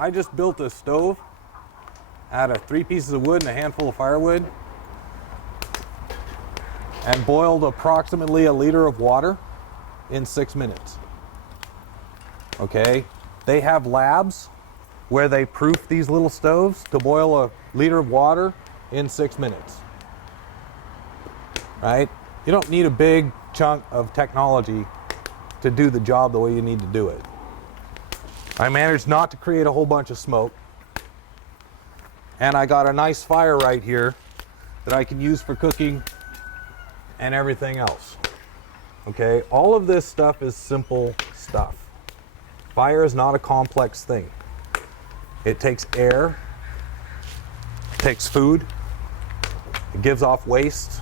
I just built a stove out of 3 pieces of wood and a handful of firewood and boiled approximately a liter of water in 6 minutes. Okay, they have labs where they proof these little stoves to boil a liter of water in 6 minutes. Right? You don't need a big chunk of technology to do the job the way you need to do it. I managed not to create a whole bunch of smoke. And I got a nice fire right here that I can use for cooking and everything else. Okay, all of this stuff is simple stuff. Fire is not a complex thing. It takes air, it takes food, it gives off waste.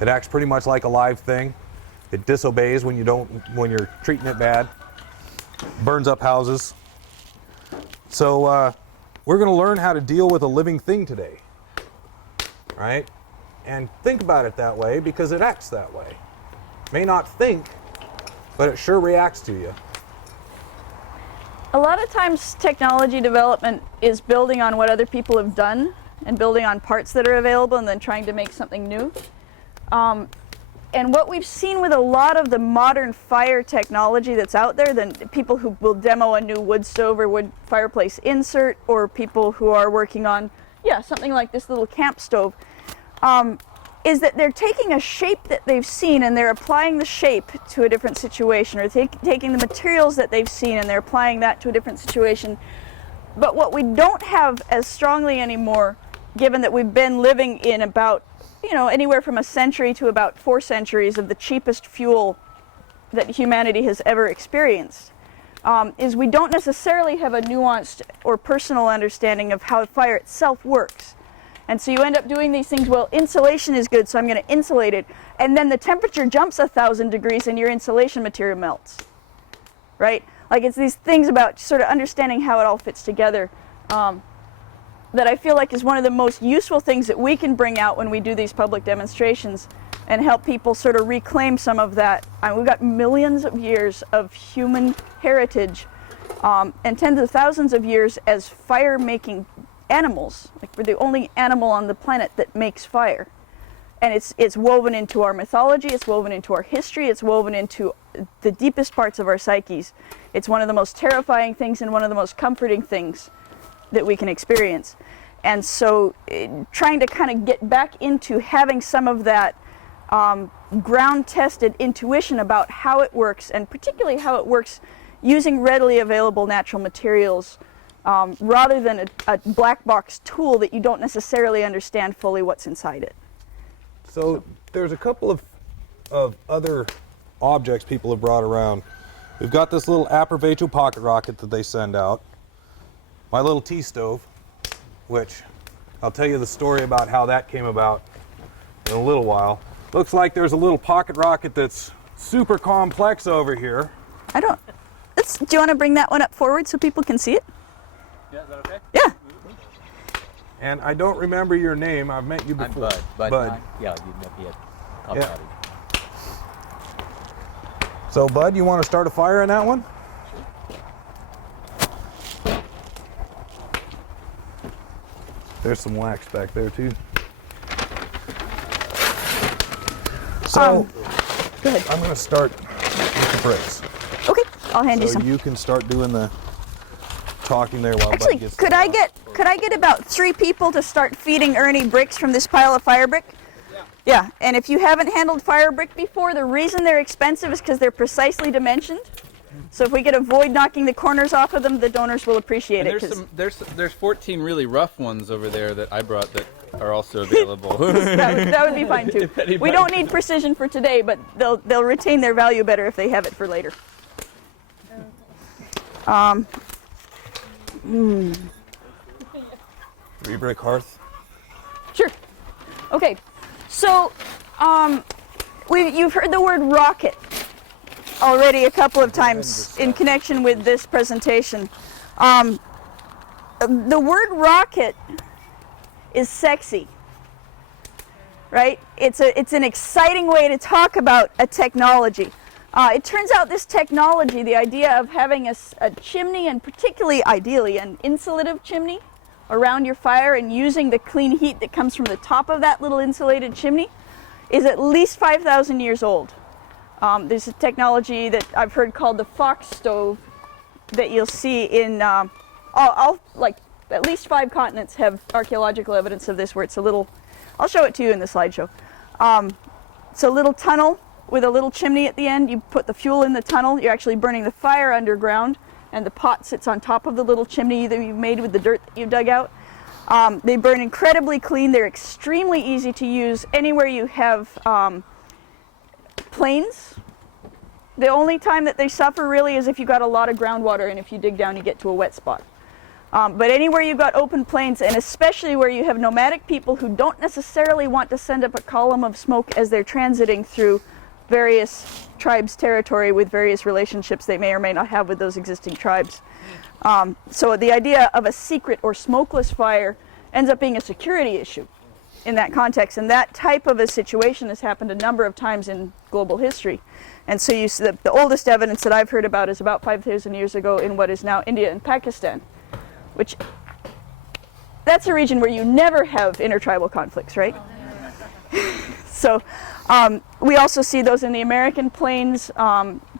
It acts pretty much like a live thing. It disobeys when you're treating it bad. Burns up houses. So we're going to learn how to deal with a living thing today, right? And think about it that way because it acts that way. May not think, but it sure reacts to you. A lot of times technology development is building on what other people have done and building on parts that are available and then trying to make something new. And what we've seen with a lot of the modern fire technology that's out there, then people who will demo a new wood stove or wood fireplace insert, or people who are working on, something like this little camp stove, is that they're taking a shape that they've seen and they're applying the shape to a different situation, or taking the materials that they've seen and they're applying that to a different situation. But what we don't have as strongly anymore, given that we've been living in about anywhere from a century to about 4 centuries of the cheapest fuel that humanity has ever experienced, is we don't necessarily have a nuanced or personal understanding of how fire itself works. And so you end up doing these things, well, insulation is good, so I'm going to insulate it. And then the temperature jumps 1,000 degrees and your insulation material melts, right? Like, it's these things about sort of understanding how it all fits together that I feel like is one of the most useful things that we can bring out when we do these public demonstrations and help people sort of reclaim some of that. We've got millions of years of human heritage and tens of thousands of years as fire-making animals. Like, we're the only animal on the planet that makes fire. And it's woven into our mythology, it's woven into our history, it's woven into the deepest parts of our psyches. It's one of the most terrifying things and one of the most comforting things that we can experience. And so trying to kind of get back into having some of that ground-tested intuition about how it works, and particularly how it works using readily available natural materials, rather than a black box tool that you don't necessarily understand fully what's inside it. So there's a couple of other objects people have brought around. We've got this little Apervacho pocket rocket that they send out. My little tea stove, which I'll tell you the story about how that came about in a little while. Looks like there's a little pocket rocket that's super complex over here. Do you want to bring that one up forward so people can see it? Yeah, is that okay? Yeah. And I don't remember your name. I've met you before. I'm Bud. Bud. Yeah, you met me at Cobb Cottage. So, Bud, you want to start a fire in that one? There's some wax back there too. So, Go ahead. I'm going to start with the bricks. Okay, I'll hand you So some. you can start doing the talking there while Actually, Bud gets could I get about 3 people to start feeding Ernie bricks from this pile of fire brick? Yeah, and if you haven't handled fire brick before, the reason they're expensive is because they're precisely dimensioned. So if we could avoid knocking the corners off of them, the donors will appreciate And it. there's 14 really rough ones over there that I brought that are also available. that would be fine too. We don't need precision for today, but they'll retain their value better if they have it for later. Three-brick hearth. Sure. Okay. So, you've heard the word rocket already a couple of times in connection with this presentation. The word rocket is sexy, right? It's an exciting way to talk about a technology. It turns out this technology, the idea of having a chimney, and particularly ideally an insulative chimney around your fire and using the clean heat that comes from the top of that little insulated chimney, is at least 5,000 years old. There's a technology that I've heard called the fox stove that you'll see in like at least 5 continents have archaeological evidence of this, where it's a little, I'll show it to you in the slideshow. It's a little tunnel with a little chimney at the end. You put the fuel in the tunnel, you're actually burning the fire underground, and the pot sits on top of the little chimney that you've made with the dirt that you dug out. They burn incredibly clean. They're extremely easy to use anywhere you have plains. The only time that they suffer really is if you got a lot of groundwater, and if you dig down you get to a wet spot. But anywhere you've got open plains, and especially where you have nomadic people who don't necessarily want to send up a column of smoke as they're transiting through various tribes' territory with various relationships they may or may not have with those existing tribes. So the idea of a secret or smokeless fire ends up being a security issue in that context, and that type of a situation has happened a number of times in global history. And so you see the oldest evidence that I've heard about is about 5,000 years ago in what is now India and Pakistan, which that's a region where you never have intertribal conflicts, right? So we also see those in the American plains.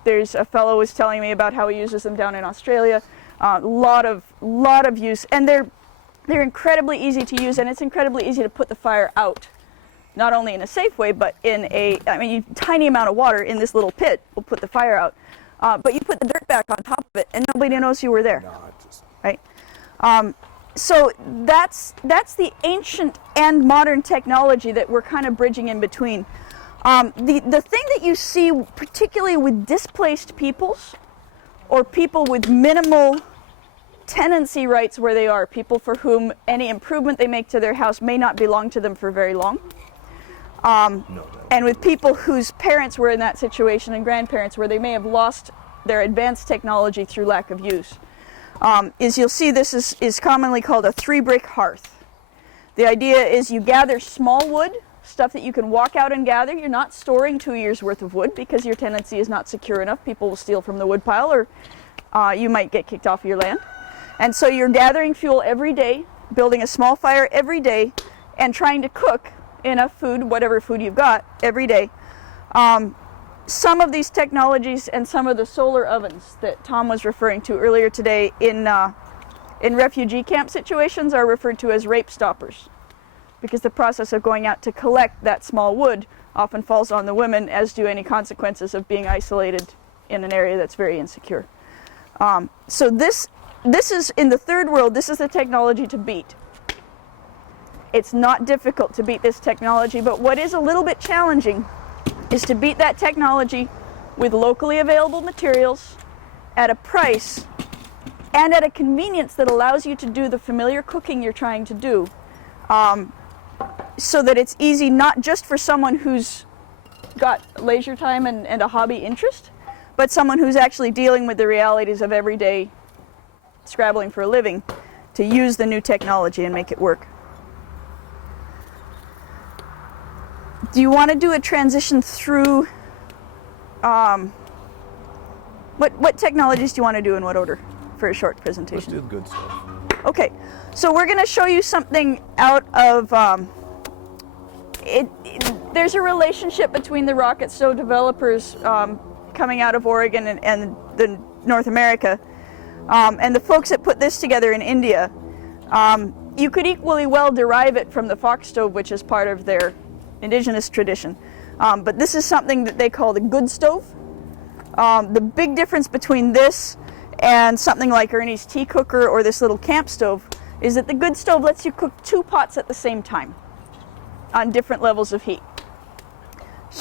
There's a fellow who was telling me about how he uses them down in Australia. Lot of use, and they're incredibly easy to use, and it's incredibly easy to put the fire out, not only in a safe way, but in a tiny amount of water in this little pit will put the fire out. But you put the dirt back on top of it, and nobody knows you were there, right? So that's the ancient and modern technology that we're kind of bridging in between. The thing that you see, particularly with displaced peoples, or people with minimal tenancy rights where they are, people for whom any improvement they make to their house may not belong to them for very long. And with people whose parents were in that situation, and grandparents, where they may have lost their advanced technology through lack of use. Is you'll see this is commonly called a 3-brick hearth. The idea is you gather small wood, stuff that you can walk out and gather. You're not storing 2 years worth of wood because your tenancy is not secure enough. People will steal from the wood pile, or you might get kicked off your land. And so you're gathering fuel every day, building a small fire every day, and trying to cook enough food, whatever food you've got, every day. Some of these technologies and some of the solar ovens that Tom was referring to earlier today in refugee camp situations are referred to as rape stoppers, because the process of going out to collect that small wood often falls on the women, as do any consequences of being isolated in an area that's very insecure. So this is, in the third world, this is the technology to beat. It's not difficult to beat this technology, but what is a little bit challenging is to beat that technology with locally available materials at a price and at a convenience that allows you to do the familiar cooking you're trying to do, so that it's easy not just for someone who's got leisure time and a hobby interest, but someone who's actually dealing with the realities of everyday scrabbling for a living, to use the new technology and make it work. Do you want to do a transition through, what technologies do you want to do in what order for a short presentation? Let's do the good stuff. Okay, so we're going to show you something out of, there's a relationship between the rocket stove developers coming out of Oregon and the North America, and the folks that put this together in India. You could equally well derive it from the fox stove, which is part of their indigenous tradition. But this is something that they call the good stove. The big difference between this and something like Ernie's tea cooker or this little camp stove is that the good stove lets you cook 2 pots at the same time on different levels of heat.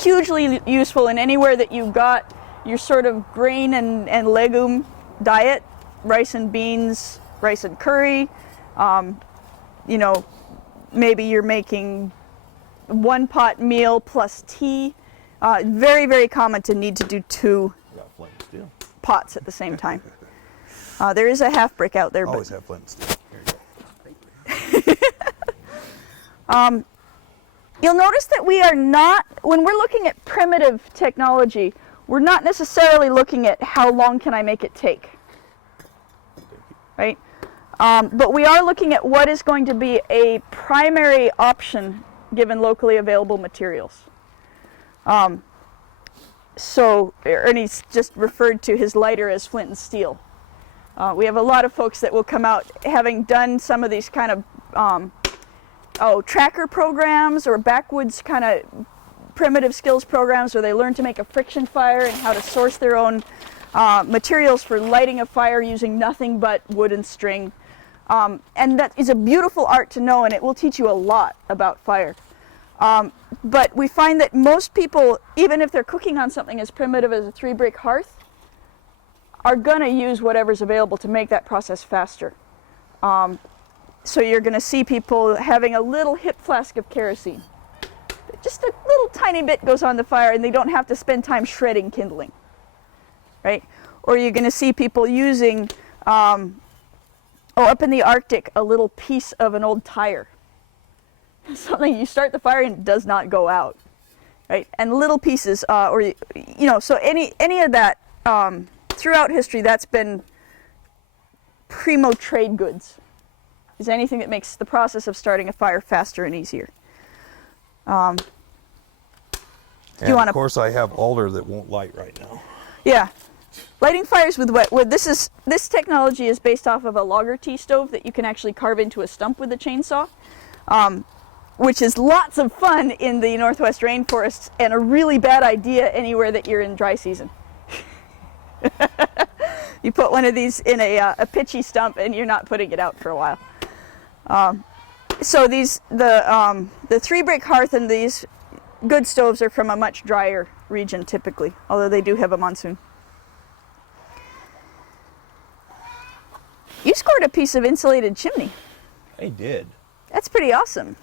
Hugely useful in anywhere that you've got your sort of grain and legume diet, rice and beans, rice and curry. Maybe you're making 1-pot meal plus tea. Very, very common to need to do 2 pots at the same time. There is a half brick out there. Always have flint and steel. You'll notice that we are not, when we're looking at primitive technology, we're not necessarily looking at how long can I make it take, right? But we are looking at what is going to be a primary option given locally available materials. So Ernie's just referred to his lighter as flint and steel. We have a lot of folks that will come out having done some of these kind of tracker programs or backwoods kind of primitive skills programs where they learn to make a friction fire and how to source their own materials for lighting a fire using nothing but wood and string. And that is a beautiful art to know, and it will teach you a lot about fire. But we find that most people, even if they're cooking on something as primitive as a 3-brick hearth, are going to use whatever's available to make that process faster. So you're going to see people having a little hip flask of kerosene. Just a little tiny bit goes on the fire and they don't have to spend time shredding kindling, right? Or you're going to see people using, up in the Arctic, a little piece of an old tire. Something you start the fire and it does not go out, right? And little pieces, so any of that, throughout history, that's been primo trade goods. Is anything that makes the process of starting a fire faster and easier. And you wanna- of course, I have alder that won't light right now. Yeah. Lighting fires with wet wood. This technology is based off of a logger tea stove that you can actually carve into a stump with a chainsaw, which is lots of fun in the Northwest rainforests and a really bad idea anywhere that you're in dry season. You put one of these in a pitchy stump and you're not putting it out for a while. So the 3-brick hearth and these good stoves are from a much drier region typically, although they do have a monsoon. You scored a piece of insulated chimney. I did. That's pretty awesome.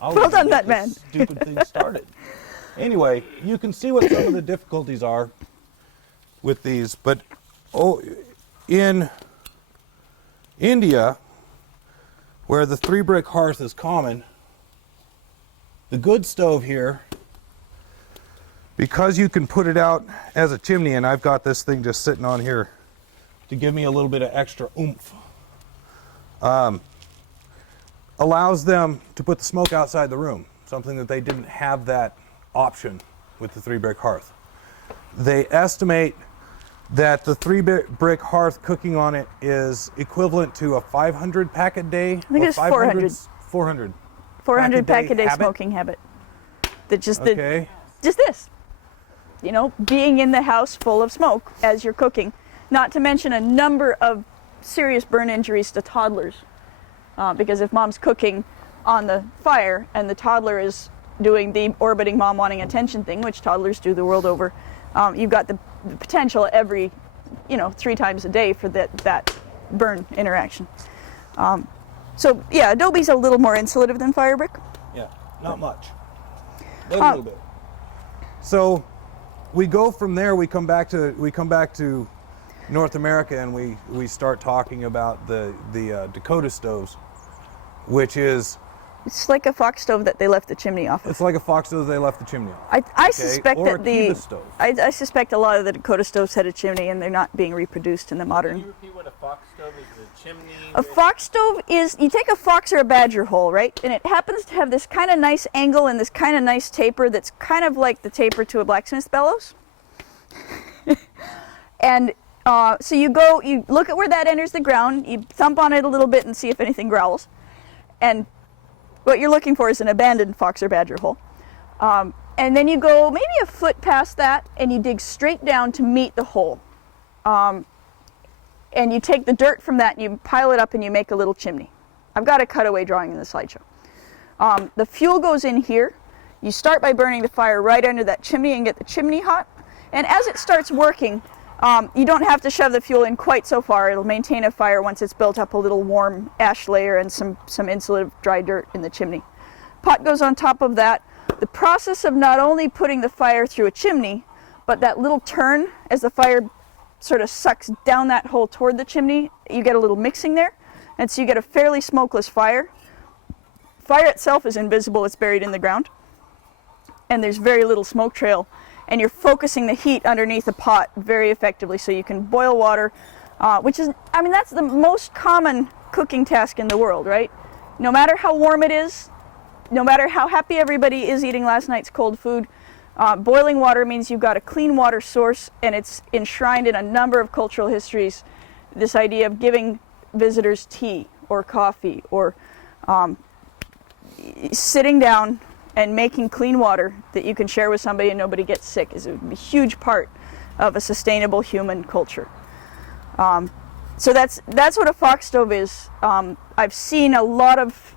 Well done, that man. Stupid thing started. Anyway, you can see what some of the difficulties are with these, but in India, where the 3-brick hearth is common, the good stove here, because you can put it out as a chimney, and I've got this thing just sitting on here to give me a little bit of extra oomph, allows them to put the smoke outside the room, something that they didn't have that option with the 3-brick hearth. They estimate that the 3-brick hearth cooking on it is equivalent to a 500 pack a day. I think it's 400. 400 pack a day habit? smoking habit. That just Okay. just this. Being in the house full of smoke as you're cooking. Not to mention a number of serious burn injuries to toddlers. Because if mom's cooking on the fire and the toddler is doing the orbiting mom wanting attention thing, which toddlers do the world over, you've got the potential every, 3 times a day for that burn interaction. So yeah, Adobe's a little more insulative than Firebrick. Yeah, not much. But a little bit. So we go from there, we come back to North America, and we start talking about the Dakota stoves, which is It's like a Fox stove that they left the chimney off of. it's like a Fox stove they left the chimney on. I suspect or that a the Kiva stove. I suspect a lot of the Dakota stoves had a chimney and they're not being reproduced in the Can modern. you repeat what a fox stove is? A chimney? A Fox stove is, you take a Fox or a Badger hole, right? And it happens to have this kind of nice angle and this kind of nice taper that's kind of like the taper to a blacksmith's bellows. And so you look at where that enters the ground, you thump on it a little bit and see if anything growls. And what you're looking for is an abandoned Fox or Badger hole. And then you go maybe a foot past that and you dig straight down to meet the hole. And you take the dirt from that and you pile it up and you make a little chimney. I've got a cutaway drawing in the slideshow. The fuel goes in here. You start by burning the fire right under that chimney and get the chimney hot. And as it starts working, you don't have to shove the fuel in quite so far. It'll maintain a fire once it's built up a little warm ash layer and some insulative dry dirt in the chimney. Pot goes on top of that. The process of not only putting the fire through a chimney, but that little turn as the fire sort of sucks down that hole toward the chimney, you get a little mixing there. And so you get a fairly smokeless fire. Fire itself is invisible, it's buried in the ground. And there's very little smoke trail. and you're focusing the heat underneath the pot very effectively, so you can boil water, which is, I mean, that's the most common cooking task in the world, right? No matter how warm it is, no matter how happy everybody is eating last night's cold food, boiling water means you've got a clean water source, and it's enshrined in a number of cultural histories. This idea of giving visitors tea or coffee, or sitting down and making clean water that you can share with somebody and nobody gets sick is a huge part of a sustainable human culture. So that's what a fox stove is. I've seen a lot of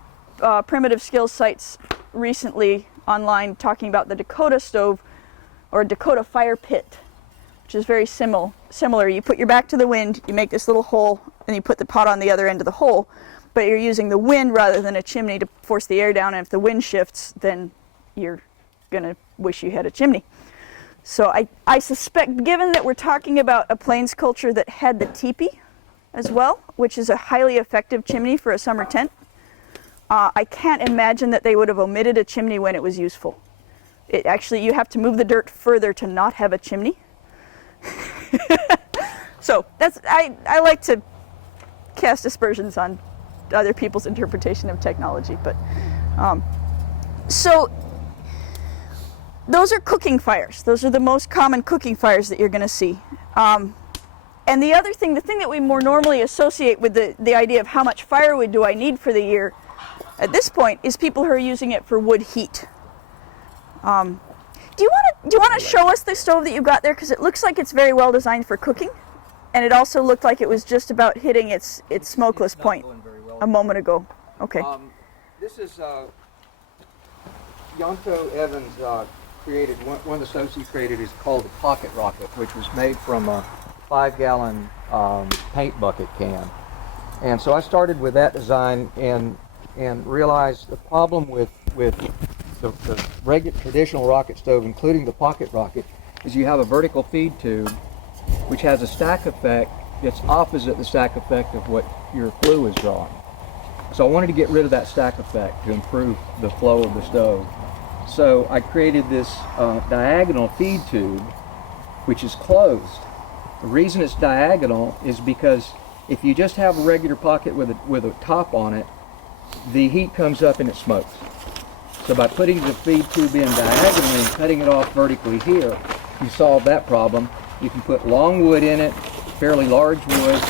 primitive skills sites recently online talking about the Dakota stove or Dakota fire pit, which is very similar. You put your back to the wind, you make this little hole, and you put the pot on the other end of the hole, but you're using the wind rather than a chimney to force the air down, and if the wind shifts, then you're gonna wish you had a chimney. So I suspect, given that we're talking about a plains culture that had the teepee as well, which is a highly effective chimney for a summer tent, I can't imagine that they would have omitted a chimney when it was useful. It actually, you have to move the dirt further to not have a chimney. So that's, I like to cast aspersions on other people's interpretation of technology, but so those are cooking fires. Those are the most common cooking fires that you're going to see. And the other thing, the thing that we more normally associate with the idea of how much firewood do I need for the year at this point is people who are using it for wood heat. Do you want to show us the stove that you've got there? Because it looks like it's very well designed for cooking, and it also looked like it was just about hitting its smokeless point a moment ago. Okay. This is Yonto Evans created, one of the stoves he created is called the Pocket Rocket, which was made from a 5-gallon paint bucket can. And so I started with that design and realized the problem with the regular traditional rocket stove, including the Pocket Rocket, is you have a vertical feed tube which has a stack effect that's opposite the stack effect of what your flue is drawing. So I wanted to get rid of that stack effect to improve the flow of the stove. So I created this diagonal feed tube which is closed. The reason it's diagonal is because if you just have a regular pocket with a top on it, the heat comes up and it smokes. So by putting the feed tube in diagonally and cutting it off vertically here, you solve that problem. You can put long wood in it, fairly large wood,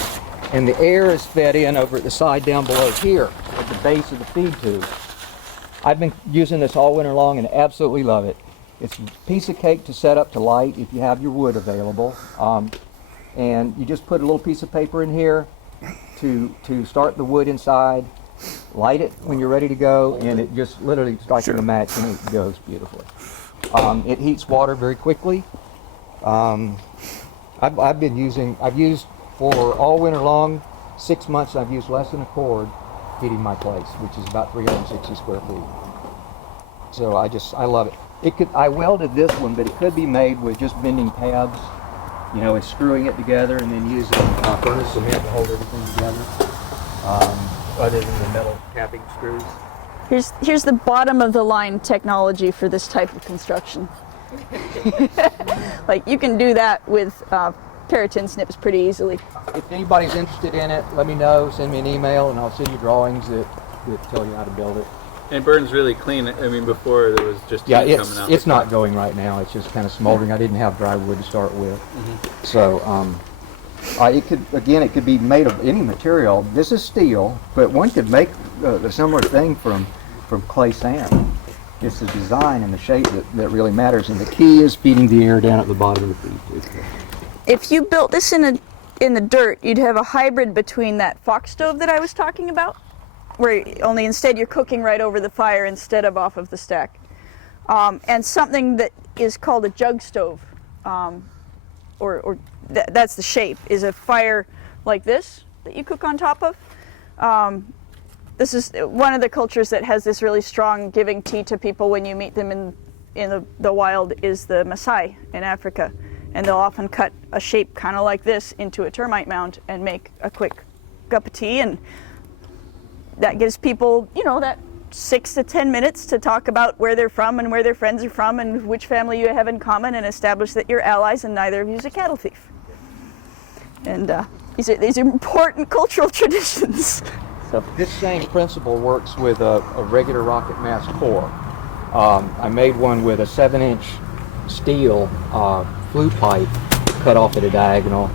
and the air is fed in over at the side down below here at the base of the feed tube. I've been using this all winter long and absolutely love it. It's a piece of cake to set up to light if you have your wood available. And you just put a little piece of paper in here to start the wood inside, light it when you're ready to go, and it just literally striking a match and it goes beautifully. It heats water very quickly. I've used for all winter long, 6 months I've used less than a cord heating my place, which is about 360 square feet. So I love it. I welded this one, but it could be made with just bending tabs, you know, and screwing it together and then using furnace cement to hold everything together, other than the metal capping screws. Here's the bottom of the line technology for this type of construction. Like, you can do that with keratin snips pretty easily. If anybody's interested in it, let me know, send me an email, and I'll send you drawings that tell you how to build it. And it burns really clean. I mean, before there was just Yeah, heat coming out. it's not going right now. It's just kind of smoldering. I didn't have dry wood to start with. Mm-hmm. So it could be made of any material. This is steel, but one could make a similar thing from clay sand. It's the design and the shape that really matters, and the key is feeding the air down at the bottom of the feed tube. If you built this in the dirt, you'd have a hybrid between that fox stove that I was talking about, where only instead you're cooking right over the fire instead of off of the stack, and something that is called a jug stove, that's the shape, is a fire like this that you cook on top of. This is one of the cultures that has this really strong giving tea to people when you meet them in the wild is the Maasai in Africa. And they'll often cut a shape kind of like this into a termite mound and make a quick cup of tea, and that gives people, you know, that 6 to 10 minutes to talk about where they're from and where their friends are from and which family you have in common, and establish that you're allies and neither of you is a cattle thief. And these are important cultural traditions. So This same principle works with a regular rocket mass core. I made one with a 7-inch steel flue pipe cut off at a diagonal,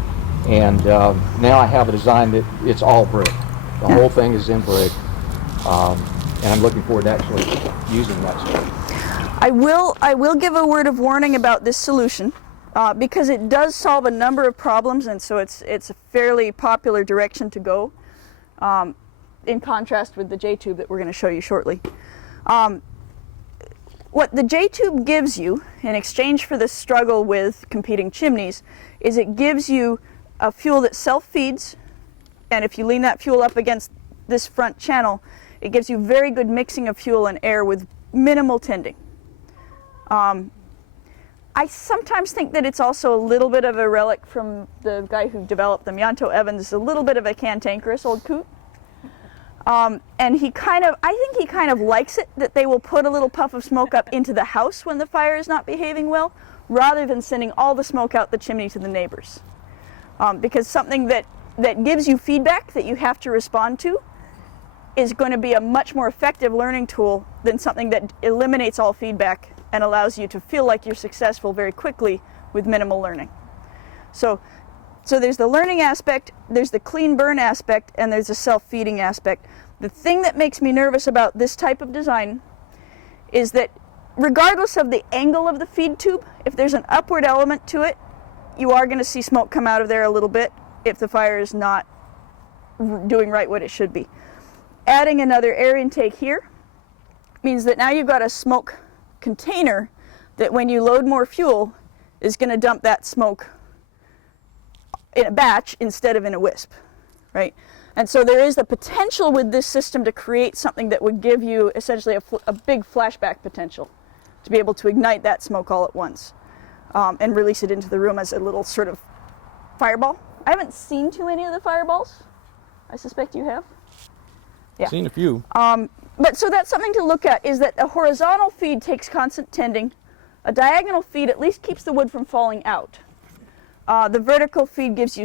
and now I have a design that it's all brick. The whole thing is in brick, and I'm looking forward to actually using that stuff. I will give a word of warning about this solution, because it does solve a number of problems, and so it's a fairly popular direction to go, in contrast with the J-tube that we're going to show you shortly. What the J-tube gives you in exchange for the struggle with competing chimneys is it gives you a fuel that self-feeds, and if you lean that fuel up against this front channel, it gives you very good mixing of fuel and air with minimal tending. I sometimes think that it's also a little bit of a relic from the guy who developed them. Yanto Evans is a little bit of a cantankerous old coot. And I think he kind of likes it that they will put a little puff of smoke up into the house when the fire is not behaving well, rather than sending all the smoke out the chimney to the neighbors. Because something that gives you feedback that you have to respond to is going to be a much more effective learning tool than something that eliminates all feedback and allows you to feel like you're successful very quickly with minimal learning. So there's the learning aspect, there's the clean burn aspect, and there's the self-feeding aspect. The thing that makes me nervous about this type of design is that regardless of the angle of the feed tube, if there's an upward element to it, you are going to see smoke come out of there a little bit if the fire is not doing right what it should be. Adding another air intake here means that now you've got a smoke container that when you load more fuel is going to dump that smoke in a batch instead of in a wisp, right? And so there is the potential with this system to create something that would give you essentially a big flashback potential to be able to ignite that smoke all at once, and release it into the room as a little sort of fireball. I haven't seen too many of the fireballs. I suspect you have. Yeah. Seen a few. But so that's something to look at, is that a horizontal feed takes constant tending. A diagonal feed at least keeps the wood from falling out. The vertical feed gives you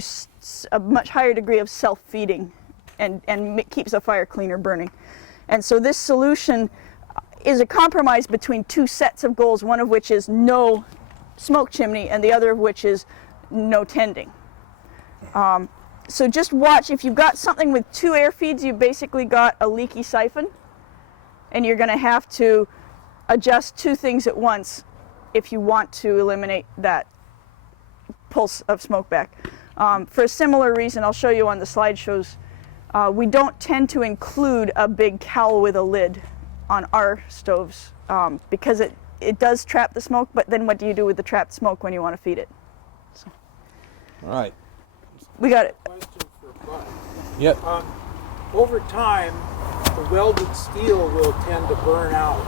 a much higher degree of self-feeding and keeps a fire cleaner burning. And so this solution is a compromise between two sets of goals, one of which is no smoke chimney and the other of which is no tending. So just watch, if you've got something with two air feeds, you've basically got a leaky siphon, and you're going to have to adjust two things at once if you want to eliminate that pulse of smoke back. For a similar reason, I'll show you on the slideshows, we don't tend to include a big cowl with a lid on our stoves because it does trap the smoke, but then what do you do with the trapped smoke when you want to feed it? So, All right. we got it. Question for Bud. Yep. Over time, the welded steel will tend to burn out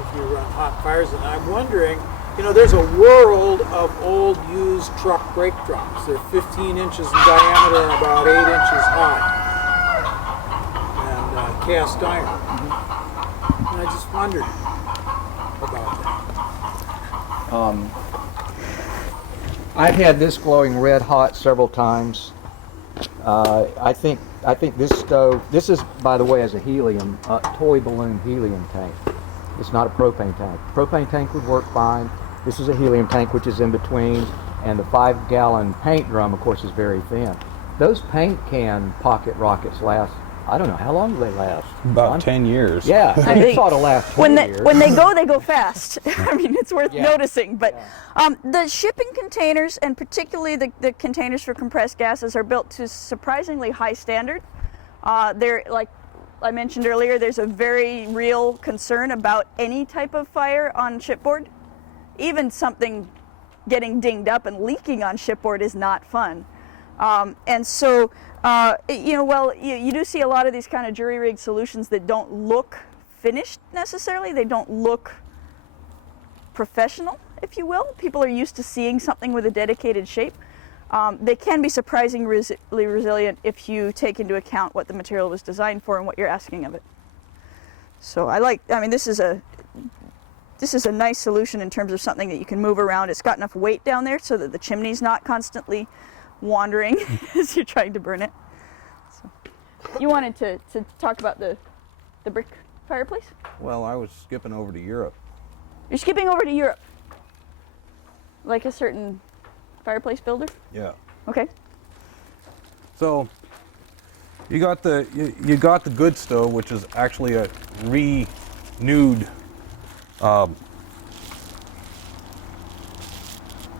if you run hot fires. And I'm wondering, there's a world of old used truck brake drops. They're 15 inches in diameter and about 8 inches high, and cast iron. And I just wondered about that. I've had this glowing red hot several times. I think this stove, this is, by the way, as a helium, toy balloon helium tank. It's not a propane tank. Propane tank would work fine. This is a helium tank, which is in between, and the 5-gallon paint drum, of course, is very thin. Those paint can pocket rockets last, I don't know, how long do they last? About 10 years. Yeah, I they think thought it'll last 20 years. When they go fast. I mean, it's worth Yeah. noticing. But the shipping containers, and particularly the containers for compressed gases, are built to surprisingly high standard. They're, like I mentioned earlier, there's a very real concern about any type of fire on shipboard. Even something getting dinged up and leaking on shipboard is not fun. And so, you do see a lot of these kind of jury-rigged solutions that don't look finished necessarily. They don't look professional, if you will. People are used to seeing something with a dedicated shape. They can be surprisingly resilient if you take into account what the material was designed for and what you're asking of it. So I mean, this is a nice solution in terms of something that you can move around. It's got enough weight down there so that the chimney's not constantly wandering as you're trying to burn it. So, you wanted to talk about the brick fireplace? Well, I was skipping over to Europe. You're skipping over to Europe. Like a certain fireplace builder? Yeah. Okay. So you got the good stove, which is actually a renewed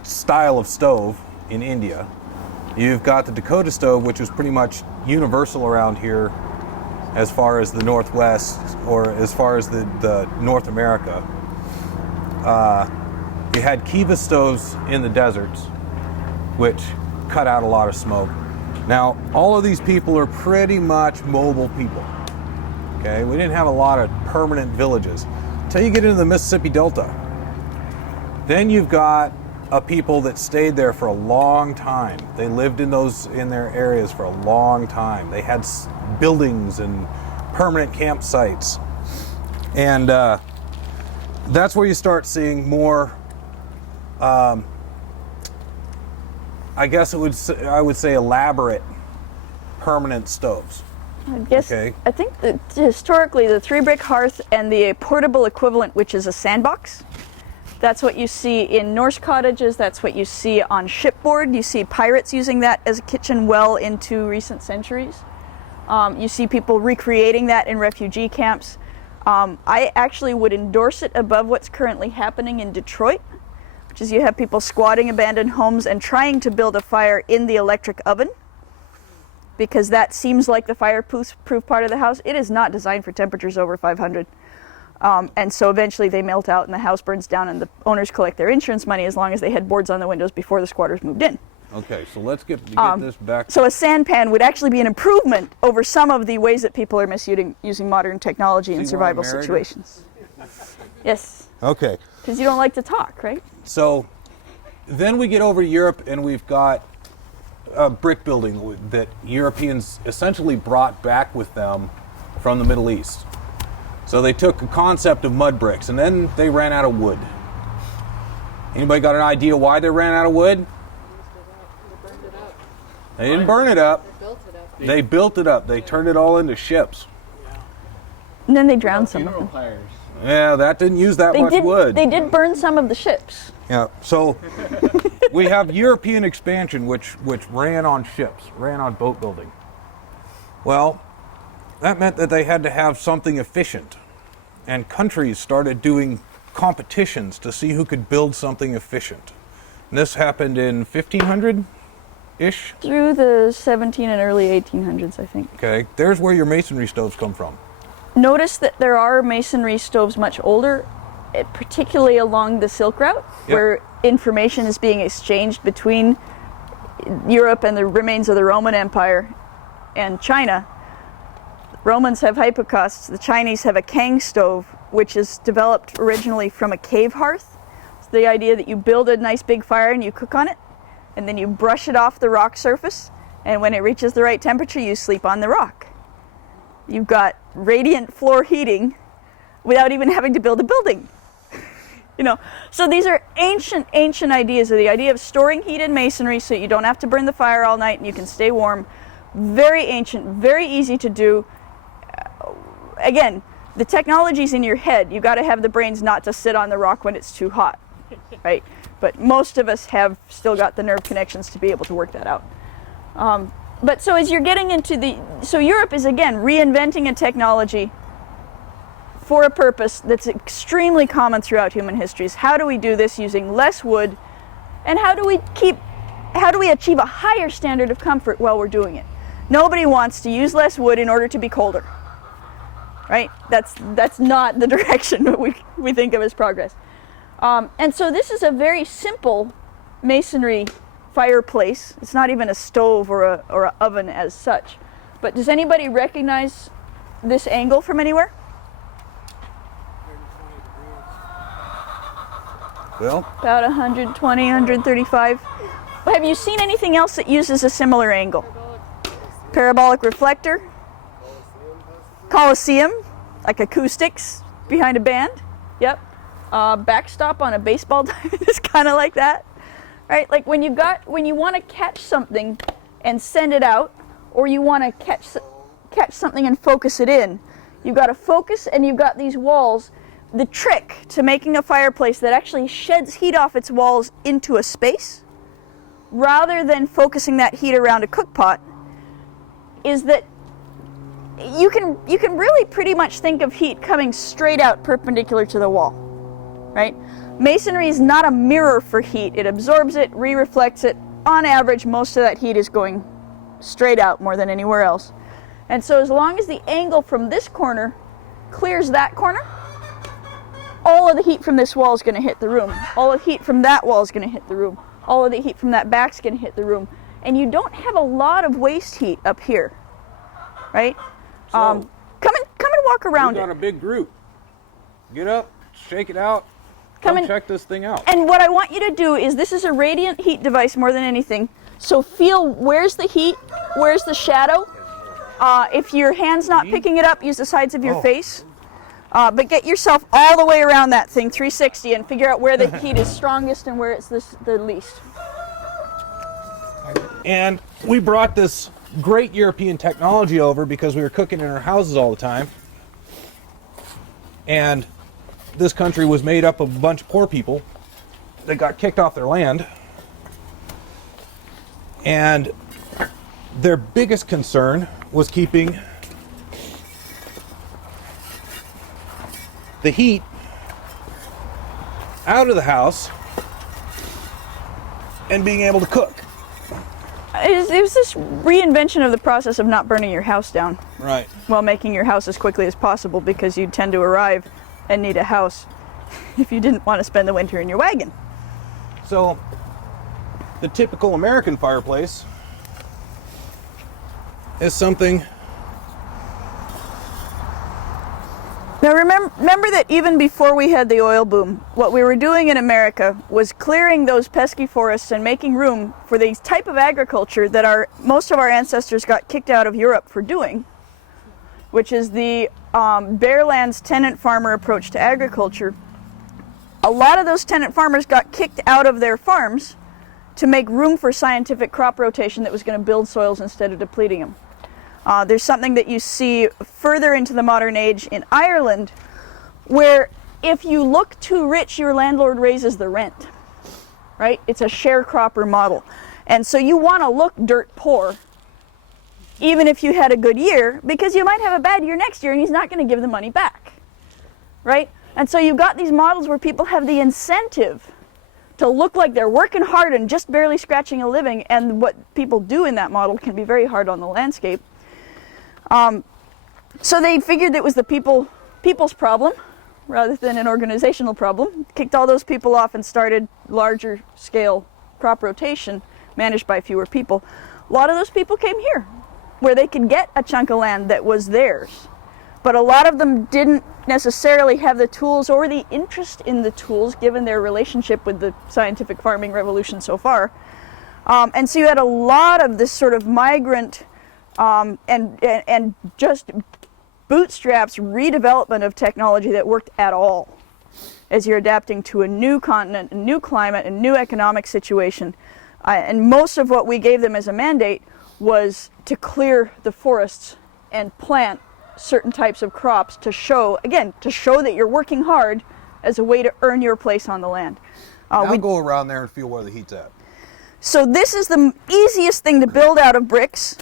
style of stove in India. You've got the Dakota stove, which is pretty much universal around here as far as the Northwest or as far as the North America. You had Kiva stoves in the deserts, which cut out a lot of smoke. Now, all of these people are pretty much mobile people. Okay, we didn't have a lot of permanent villages until you get into the Mississippi Delta. Then you've got a people that stayed there for a long time. They lived in their areas for a long time. They had buildings and permanent campsites, and that's where you start seeing more. I guess I would say elaborate permanent stoves. I guess Okay. I think that historically the 3-brick hearth and the portable equivalent, which is a sandbox, that's what you see in Norse cottages, that's what you see on shipboard. You see pirates using that as a kitchen well into recent centuries. You see people recreating that in refugee camps. I actually would endorse it above what's currently happening in Detroit, which is you have people squatting abandoned homes and trying to build a fire in the electric oven, because that seems like the fireproof part of the house. It is not designed for temperatures over 500. And so eventually they melt out and the house burns down and the owners collect their insurance money as long as they had boards on the windows before the squatters moved in. Okay, so let's get this back. So a sandpan would actually be an improvement over some of the ways that people are misusing modern technology in See why I survival married her? situations. Yes, Okay, because you don't like to talk, right? so then we get over to Europe and we've got a brick building that Europeans essentially brought back with them from the Middle East. So they took a concept of mud bricks and then they ran out of wood. Anybody got an idea why they ran out of wood? They didn't burn it up. They built it up. They turned it all into ships. And then they drowned some of them. Fires. Yeah, that didn't use that much wood. They did burn some of the ships. Yeah, so we have European expansion, which ran on ships, ran on boat building. Well, that meant that they had to have something efficient, and countries started doing competitions to see who could build something efficient. And this happened in 1500-ish. Through the 17 and early 1800s, I think. Okay, there's where your masonry stoves come from. Notice that there are masonry stoves much older, particularly along the Silk Route, Yep. where information is being exchanged between Europe and the remains of the Roman Empire and China. Romans have hypocausts, the Chinese have a Kang stove, which is developed originally from a cave hearth. It's the idea that you build a nice big fire and you cook on it, and then you brush it off the rock surface, and when it reaches the right temperature, you sleep on the rock. You've got radiant floor heating without even having to build a building. You know, so these are ancient ideas of the idea of storing heat in masonry so you don't have to burn the fire all night and you can stay warm. Very ancient, very easy to do. Again, the technology's in your head. You've got to have the brains not to sit on the rock when it's too hot, right? But most of us have still got the nerve connections to be able to work that out. But so as you're getting into so Europe is again reinventing a technology for a purpose that's extremely common throughout human history. Is how do we do this using less wood, and how do we achieve a higher standard of comfort while we're doing it? Nobody wants to use less wood in order to be colder, right? That's not the direction that we think of as progress. And so this is a very simple masonry fireplace. It's not even a stove or a oven as such. But does anybody recognize this angle from anywhere? Well, About 120, 135. Have you seen anything else that uses a similar angle? Parabolic reflector. Colosseum. like acoustics behind a band. Yep. Backstop on a baseball diamond is kind of like that, right? Like when you want to catch something and send it out, or you want to catch something and focus it in, you've got to focus, and you've got these walls. The trick to making a fireplace that actually sheds heat off its walls into a space, rather than focusing that heat around a cook pot, is that you can really pretty much think of heat coming straight out perpendicular to the wall, right? Masonry is not a mirror for heat. It absorbs it, re-reflects it. On average, most of that heat is going straight out more than anywhere else. And so as long as the angle from this corner clears that corner, all of the heat from this wall is going to hit the room. All of the heat from that wall is going to hit the room. All of the heat from that back is going to hit the room. And you don't have a lot of waste heat up here, right? Come and walk around We got it. a big group. Get up, shake it out, Come come and- check this thing out. And what I want you to do is, this is a radiant heat device more than anything. So feel, where's the heat, where's the shadow. If your hand's not picking it up, use the sides of your face. But get yourself all the way around that thing, 360, and figure out where the heat is strongest and where it's the least. And we brought this great European technology over because we were cooking in our houses all the time. And this country was made up of a bunch of poor people that got kicked off their land. And their biggest concern was keeping the heat out of the house and being able to cook. It was this reinvention of the process of not burning your house down Right. while making your house as quickly as possible, because you tend to arrive and need a house if you didn't want to spend the winter in your wagon. So, the typical American fireplace is something. Now remember that even before we had the oil boom, what we were doing in America was clearing those pesky forests and making room for the type of agriculture that most of our ancestors got kicked out of Europe for doing, which is the bare lands tenant farmer approach to agriculture. A lot of those tenant farmers got kicked out of their farms to make room for scientific crop rotation that was going to build soils instead of depleting them. There's something that you see further into the modern age in Ireland, where if you look too rich, your landlord raises the rent, right? It's a sharecropper model. And so you want to look dirt poor, even if you had a good year, because you might have a bad year next year and he's not going to give the money back, right? And so you've got these models where people have the incentive to look like they're working hard and just barely scratching a living, and what people do in that model can be very hard on the landscape. So they figured it was the people's problem rather than an organizational problem. Kicked all those people off and started larger scale crop rotation managed by fewer people. A lot of those people came here where they could get a chunk of land that was theirs. But a lot of them didn't necessarily have the tools or the interest in the tools given their relationship with the scientific farming revolution so far. And so you had a lot of this sort of migrant and just bootstraps redevelopment of technology that worked at all as you're adapting to a new continent, a new climate, a new economic situation. And most of what we gave them as a mandate was to clear the forests and plant certain types of crops to show that you're working hard as a way to earn your place on the land. I'll go around there and feel where the heat's at. So this is the easiest thing to build out of bricks.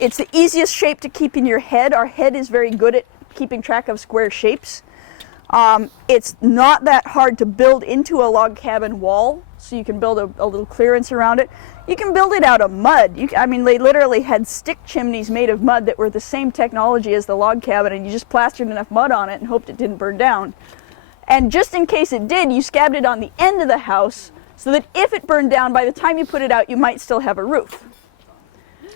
It's the easiest shape to keep in your head. Our head is very good at keeping track of square shapes. It's not that hard to build into a log cabin wall, so you can build a little clearance around it. You can build it out of mud. They literally had stick chimneys made of mud that were the same technology as the log cabin, and you just plastered enough mud on it and hoped it didn't burn down. And just in case it did, you scabbed it on the end of the house so that if it burned down, by the time you put it out, you might still have a roof.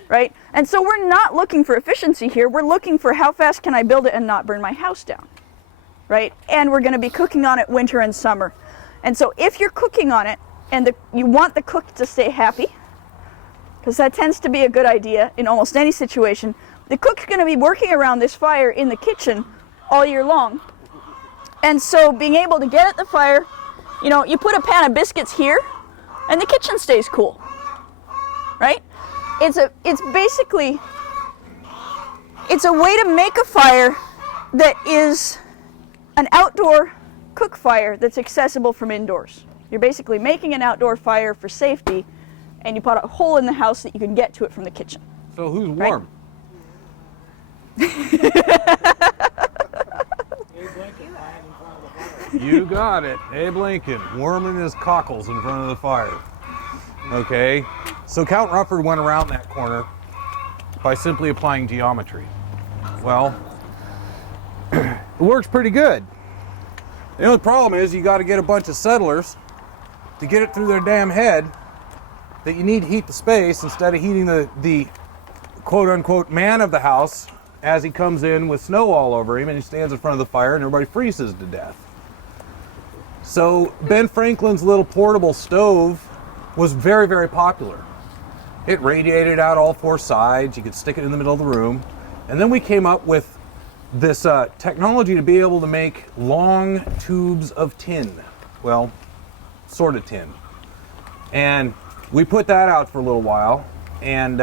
Right? And so we're not looking for efficiency here. We're looking for how fast can I build it and not burn my house down. Right? And we're going to be cooking on it winter and summer. And so if you're cooking on it and you want the cook to stay happy, because that tends to be a good idea in almost any situation, the cook's going to be working around this fire in the kitchen all year long. And so being able to get at the fire, you know, you put a pan of biscuits here and the kitchen stays cool, right? It's basically a way to make a fire that is an outdoor cook fire that's accessible from indoors. You're basically making an outdoor fire for safety, and you put a hole in the house that you can get to it from the kitchen. So who's Right. warm? You got it. Abe Lincoln, warming his cockles in front of the fire. Okay, so Count Rufford went around that corner by simply applying geometry. Well, it works pretty good. The only problem is you got to get a bunch of settlers to get it through their damn head that you need to heat the space instead of heating the quote-unquote man of the house as he comes in with snow all over him and he stands in front of the fire and everybody freezes to death. So Ben Franklin's little portable stove was very, very popular. It radiated out all four sides. You could stick it in the middle of the room. And then we came up with this technology to be able to make long tubes of tin. Well, sort of tin. And we put that out for a little while. And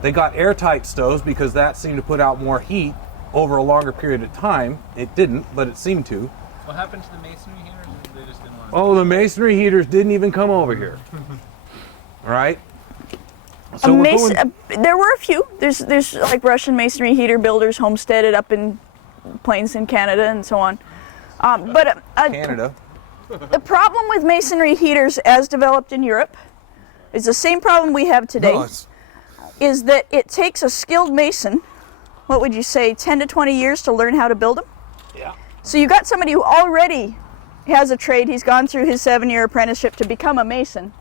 they got airtight stoves because that seemed to put out more heat over a longer period of time. It didn't, but it seemed to. What happened to the masonry heaters? They just didn't want to. Oh, the masonry heaters didn't even come over here. All right. So There were a few. There's like Russian masonry heater builders homesteaded up in plains in Canada and so on. But Canada. the problem with masonry heaters as developed in Europe is the same problem we have today. No, Is that it takes a skilled mason, what would you say, 10 to 20 years to learn how to build them? Yeah. So you got somebody who already has a trade. He's gone through his 7-year apprenticeship to become a mason.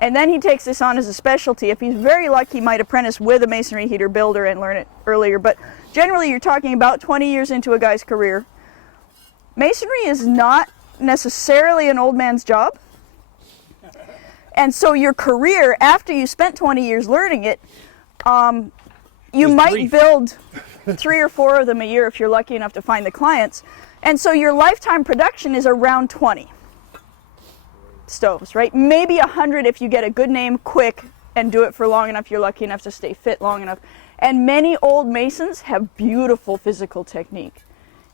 And then he takes this on as a specialty. If he's very lucky, he might apprentice with a masonry heater builder and learn it earlier. But generally, you're talking about 20 years into a guy's career. Masonry is not necessarily an old man's job. And so your career, after you spent 20 years learning it, you Is might brief. build 3 or 4 of them a year if you're lucky enough to find the clients. And so your lifetime production is around 20 stoves, right? Maybe 100 if you get a good name quick and do it for long enough, you're lucky enough to stay fit long enough. And many old masons have beautiful physical technique.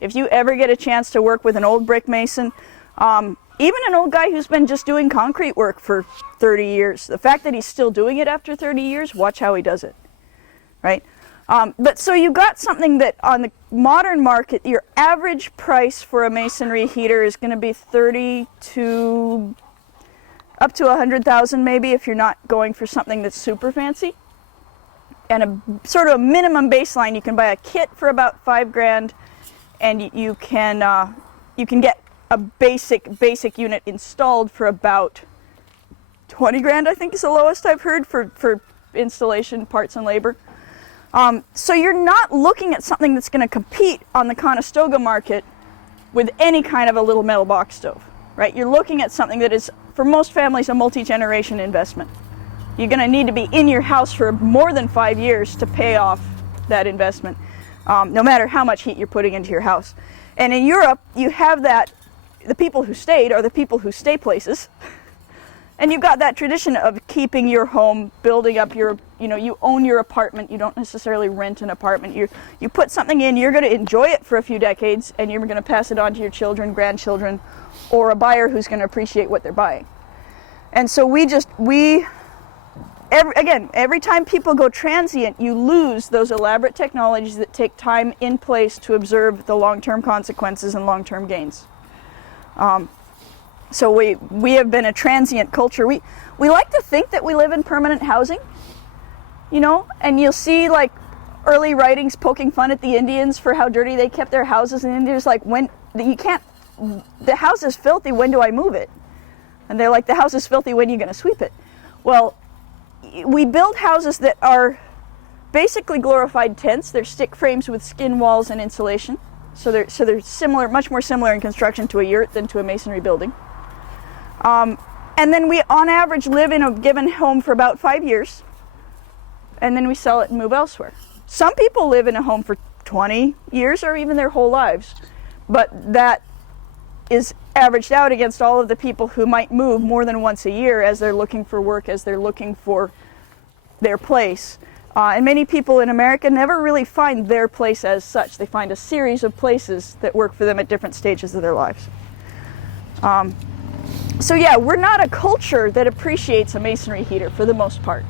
If you ever get a chance to work with an old brick mason, even an old guy who's been just doing concrete work for 30 years, the fact that he's still doing it after 30 years, watch how he does it, right? But so you got something that on the modern market, your average price for a masonry heater is going to be 30 to up to 100,000 maybe if you're not going for something that's super fancy. And a sort of a minimum baseline, you can buy a kit for about $5,000, and you can get a basic unit installed for about 20 grand, I think is the lowest I've heard for installation, parts and labor. So you're not looking at something that's going to compete on the Conestoga market with any kind of a little metal box stove, right? You're looking at something that is, for most families, a multi-generation investment. You're going to need to be in your house for more than 5 years to pay off that investment, no matter how much heat you're putting into your house. And in Europe, you have that, the people who stayed are the people who stay places. And you've got that tradition of keeping your home, building up your, you own your apartment. You don't necessarily rent an apartment. You put something in, you're going to enjoy it for a few decades, and you're going to pass it on to your children, grandchildren, or a buyer who's going to appreciate what they're buying. And so every time people go transient, you lose those elaborate technologies that take time in place to observe the long-term consequences and long-term gains. So we have been a transient culture. We like to think that we live in permanent housing, and you'll see like early writings poking fun at the Indians for how dirty they kept their houses, and Indians like, the house is filthy, when do I move it? And they're like, the house is filthy, when are you going to sweep it? Well, we build houses that are basically glorified tents. They're stick frames with skin walls and insulation. So they're similar, much more similar in construction to a yurt than to a masonry building. And then we, on average, live in a given home for about 5 years, and then we sell it and move elsewhere. Some people live in a home for 20 years or even their whole lives. But that is averaged out against all of the people who might move more than once a year as they're looking for work, as they're looking for their place. And many people in America never really find their place as such. They find a series of places that work for them at different stages of their lives. So yeah, we're not a culture that appreciates a masonry heater for the most part.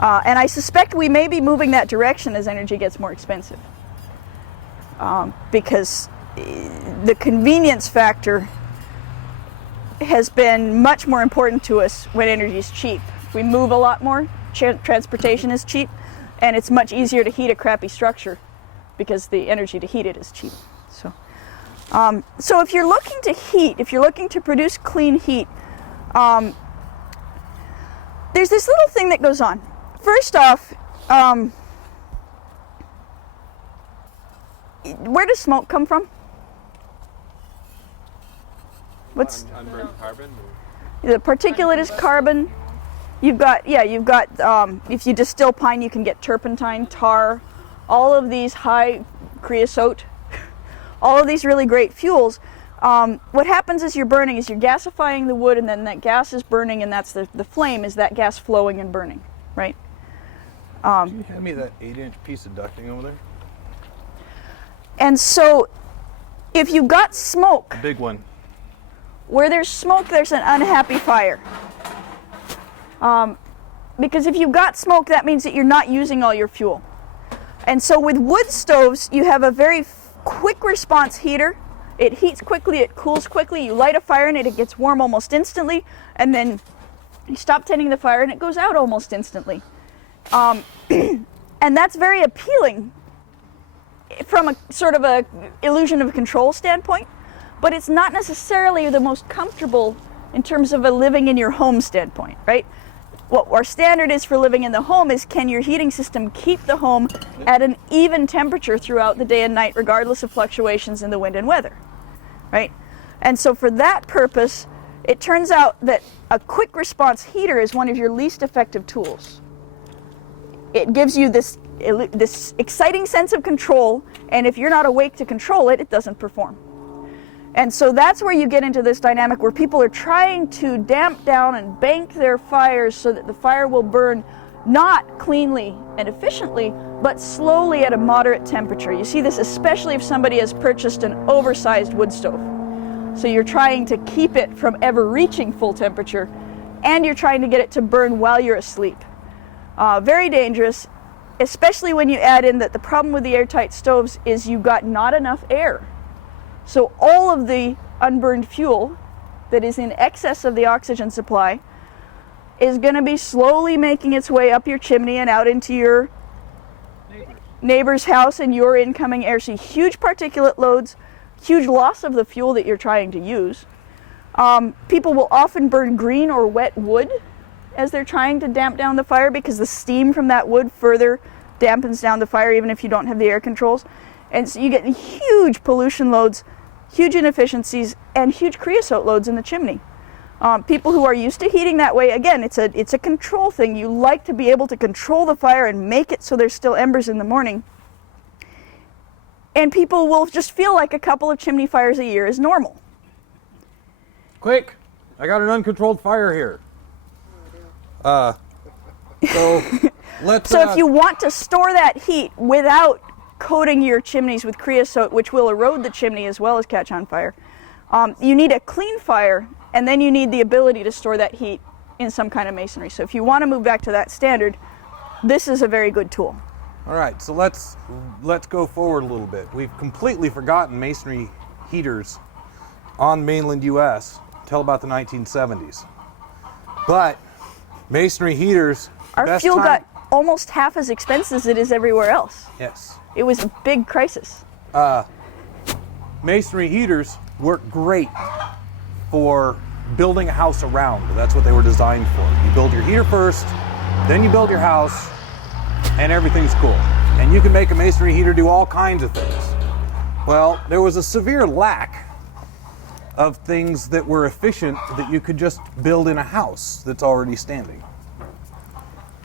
And I suspect we may be moving that direction as energy gets more expensive. Because the convenience factor has been much more important to us when energy is cheap. We move a lot more, transportation is cheap, and it's much easier to heat a crappy structure because the energy to heat it is cheap. So if you're looking to heat, if you're looking to produce clean heat, there's this little thing that goes on. First off, where does smoke come from? What's Unburned carbon? the particulate is carbon. You've got if you distill pine, you can get turpentine, tar, all of these high creosote, all of these really great fuels. What happens as you're burning is you're gasifying the wood, and then that gas is burning, and that's the flame is that gas flowing and burning, right? Can you hand me that 8-inch piece of ducting over there? And so if you've got smoke, Big one. where there's smoke, there's an unhappy fire. Because if you've got smoke, that means that you're not using all your fuel. And so with wood stoves, you have a very quick response heater. It heats quickly, it cools quickly. You light a fire in it, it gets warm almost instantly, and then you stop tending the fire and it goes out almost instantly. And that's very appealing from a sort of a illusion of control standpoint, but it's not necessarily the most comfortable in terms of a living in your home standpoint, right? What our standard is for living in the home is, can your heating system keep the home at an even temperature throughout the day and night, regardless of fluctuations in the wind and weather, right? And so for that purpose, it turns out that a quick response heater is one of your least effective tools. It gives you this exciting sense of control, and if you're not awake to control it, it doesn't perform. And so that's where you get into this dynamic where people are trying to damp down and bank their fires so that the fire will burn not cleanly and efficiently, but slowly at a moderate temperature. You see this especially if somebody has purchased an oversized wood stove. So you're trying to keep it from ever reaching full temperature, and you're trying to get it to burn while you're asleep. Very dangerous, especially when you add in that the problem with the airtight stoves is you've got not enough air. So all of the unburned fuel that is in excess of the oxygen supply is going to be slowly making its way up your chimney and out into your neighbor's house and your incoming air. So huge particulate loads, huge loss of the fuel that you're trying to use. People will often burn green or wet wood as they're trying to damp down the fire because the steam from that wood further dampens down the fire even if you don't have the air controls. And so you get huge pollution loads, huge inefficiencies, and huge creosote loads in the chimney. People who are used to heating that way, again, it's a control thing. You like to be able to control the fire and make it so there's still embers in the morning. And people will just feel like a couple of chimney fires a year is normal. Quick! I got an uncontrolled fire here. So let's. So if you want to store that heat without coating your chimneys with creosote, which will erode the chimney as well as catch on fire, you need a clean fire, and then you need the ability to store that heat in some kind of masonry. So if you want to move back to that standard, this is a very good tool. All right, so let's go forward a little bit. We've completely forgotten masonry heaters on mainland U.S. until about the 1970s. But masonry heaters, Our fuel got almost half as expensive as it is everywhere else. Yes. It was a big crisis. Masonry heaters work great for building a house around. That's what they were designed for. You build your heater first, then you build your house, and everything's cool. And you can make a masonry heater do all kinds of things. Well, there was a severe lack of things that were efficient that you could just build in a house that's already standing.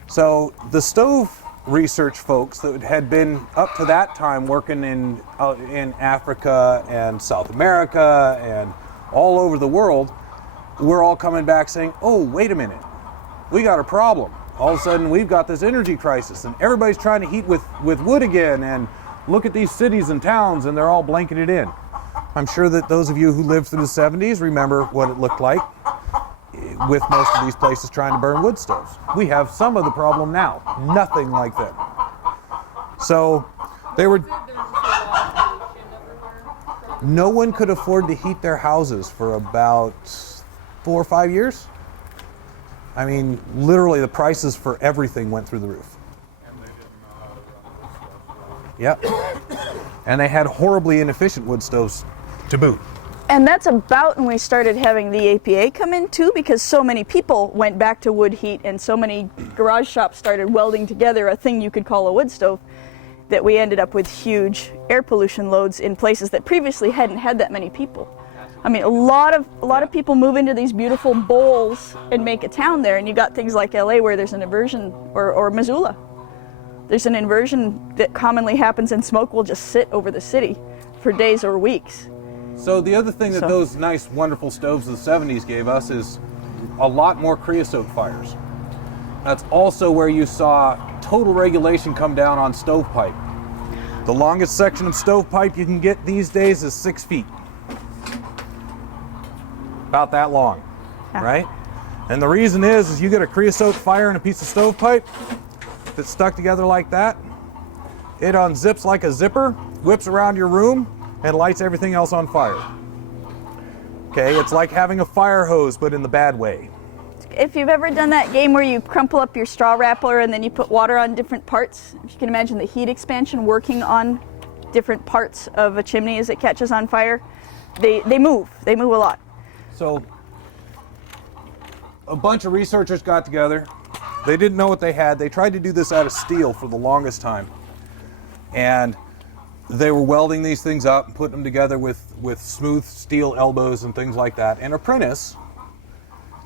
So the stove research folks that had been up to that time working in Africa and South America and all over the world, we're all coming back saying, oh, wait a minute, we got a problem. All of a sudden we've got this energy crisis and everybody's trying to heat with wood again, and look at these cities and towns and they're all blanketed in. I'm sure that those of you who lived through the 70s remember what it looked like with most of these places trying to burn wood stoves. We have some of the problem now, nothing like that. So they were, no one could afford to heat their houses for about 4 or 5 years. I mean, literally the prices for everything went through the roof. Yep. And they had horribly inefficient wood stoves to boot. And that's about when we started having the APA come in too, because so many people went back to wood heat and so many garage shops started welding together a thing you could call a wood stove, that we ended up with huge air pollution loads in places that previously hadn't had that many people. I mean, a lot of people move into these beautiful bowls and make a town there, and you got things like LA where there's an inversion, or Missoula. There's an inversion that commonly happens, and smoke will just sit over the city for days or weeks. So the other thing that those nice, wonderful stoves of the 70s gave us is a lot more creosote fires. That's also where you saw total regulation come down on stovepipe. The longest section of stovepipe you can get these days is 6 feet. About that long, right? And the reason is you get a creosote fire in a piece of stovepipe that's stuck together like that, it unzips like a zipper, whips around your room, and lights everything else on fire. Okay, it's like having a fire hose, but in the bad way. If you've ever done that game where you crumple up your straw wrapper and then you put water on different parts, if you can imagine the heat expansion working on different parts of a chimney as it catches on fire, they move a lot. So a bunch of researchers got together. They didn't know what they had. They tried to do this out of steel for the longest time. And they were welding these things up and putting them together with smooth steel elbows and things like that. And Apprentice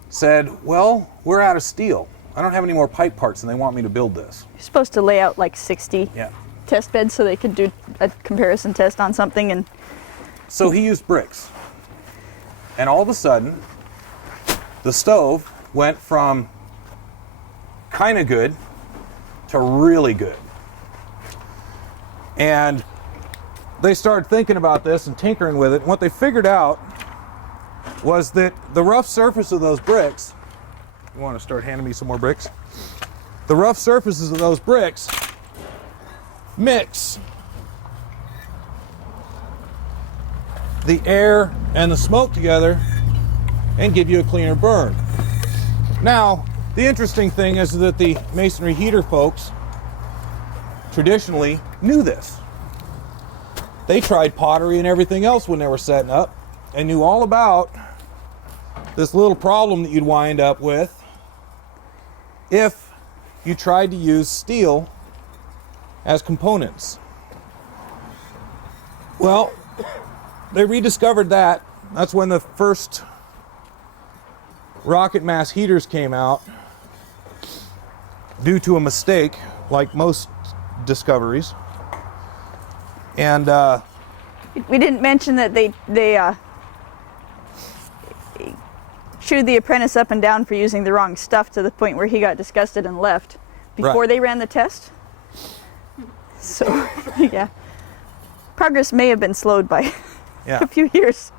said, well, we're out of steel. I don't have any more pipe parts and they want me to build this. You're supposed to lay out like 60 Yeah. test beds so they could do a comparison test on something. And So he used bricks. And all of a sudden, the stove went from kind of good to really good. And they started thinking about this and tinkering with it. And what they figured out was that the rough surface of those bricks, you want to start handing me some more bricks? The rough surfaces of those bricks mix the air and the smoke together and give you a cleaner burn. Now, the interesting thing is that the masonry heater folks traditionally knew this. They tried pottery and everything else when they were setting up and knew all about this little problem that you'd wind up with if you tried to use steel as components. Well, they rediscovered that. That's when the first rocket mass heaters came out due to a mistake, like most discoveries. And we didn't mention that they chewed the apprentice up and down for using the wrong stuff to the point where he got disgusted and left before Right. they ran the test. So, yeah. Progress may have been slowed by yeah. a few years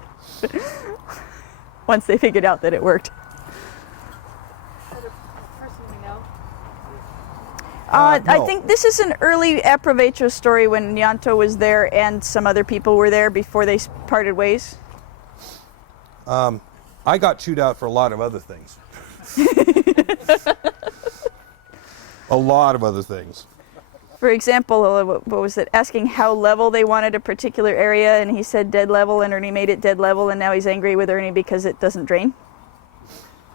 once they figured out that it worked. I No. think this is an early Aprovecho story when Nyanto was there and some other people were there before they parted ways. I got chewed out for a lot of other things. A lot of other things. For example, what was it? Asking how level they wanted a particular area, and he said dead level, and Ernie made it dead level, and now he's angry with Ernie because it doesn't drain.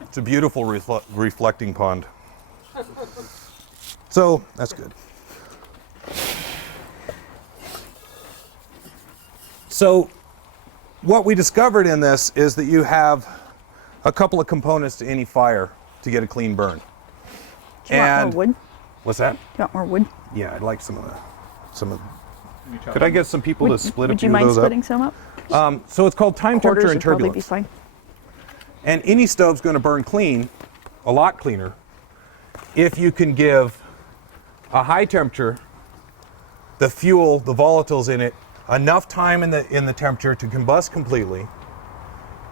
It's a beautiful reflecting pond. So, that's good. So, what we discovered in this is that you have a couple of components to any fire to get a clean burn. Do you want And more wood? What's that? You want more wood? Yeah, I'd like some of. Could I get some people to split a Would few you of mind those splitting some up? up? So it's called time, Quarters temperature, and would probably be turbulence. fine. And any stove's going to burn clean, a lot cleaner, if you can give a high temperature, the fuel, the volatiles in it, enough time in the temperature to combust completely,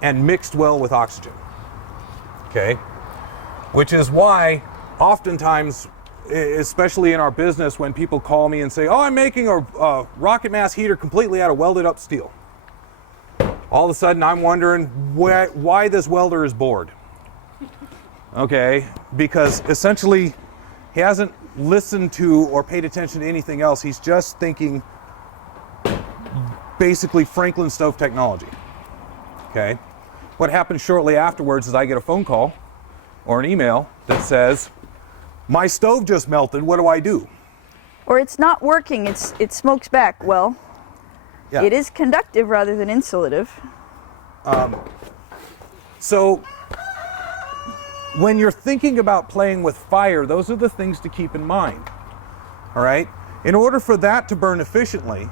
and mixed well with oxygen. Okay? Which is why oftentimes, especially in our business, when people call me and say, oh, I'm making a rocket mass heater completely out of welded up steel. All of a sudden I'm wondering why this welder is bored. Okay, because essentially he hasn't listened to or paid attention to anything else. He's just thinking basically Franklin stove technology. Okay, what happens shortly afterwards is I get a phone call or an email that says, my stove just melted, what do I do? Or it's not working, it smokes back. Well, Yeah. it is conductive rather than insulative. So when you're thinking about playing with fire, those are the things to keep in mind. All right? In order for that to burn efficiently,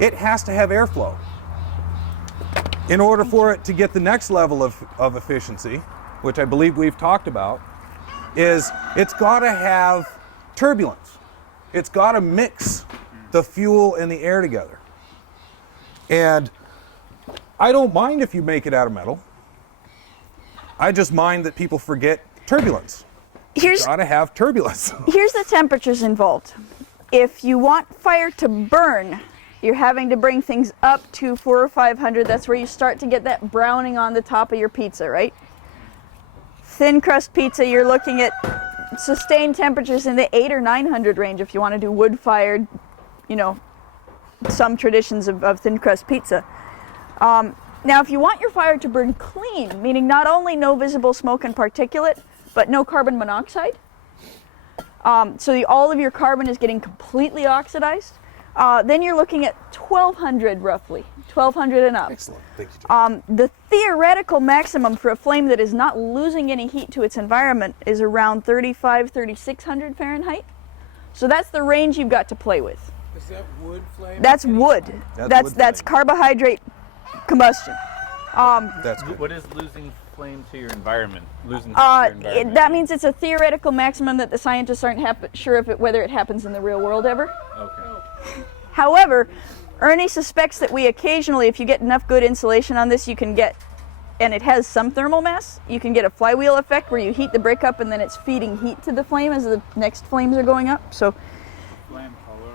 it has to have airflow. In order for it to get the next level of efficiency, which I believe we've talked about, is it's got to have turbulence. It's got to mix the fuel and the air together. And I don't mind if you make it out of metal. I just mind that people forget turbulence. Here's Got to have turbulence. Here's the temperatures involved. If you want fire to burn, you're having to bring things up to 400 or 500. That's where you start to get that browning on the top of your pizza, right? Thin crust pizza, you're looking at sustained temperatures in the 800 or 900 range if you want to do wood-fired, you know, some traditions of thin crust pizza. Now, if you want your fire to burn clean, meaning not only no visible smoke and particulate, but no carbon monoxide, so all of your carbon is getting completely oxidized, then you're looking at 1200 roughly, 1200 and up. Excellent. Thank you, John. The theoretical maximum for a flame that is not losing any heat to its environment is around 3600 Fahrenheit. So that's the range you've got to play with. Is that wood flame? That's wood. That's wood That's flame. carbohydrate combustion. That's good. What is losing flame to your environment? Losing heat to your environment. That means it's a theoretical maximum that the scientists aren't sure whether it happens in the real world ever. Okay. However, Ernie suspects that we occasionally, if you get enough good insulation on this, you can get, and it has some thermal mass, you can get a flywheel effect where you heat the brick up and then it's feeding heat to the flame as the next flames are going up. So Flame color,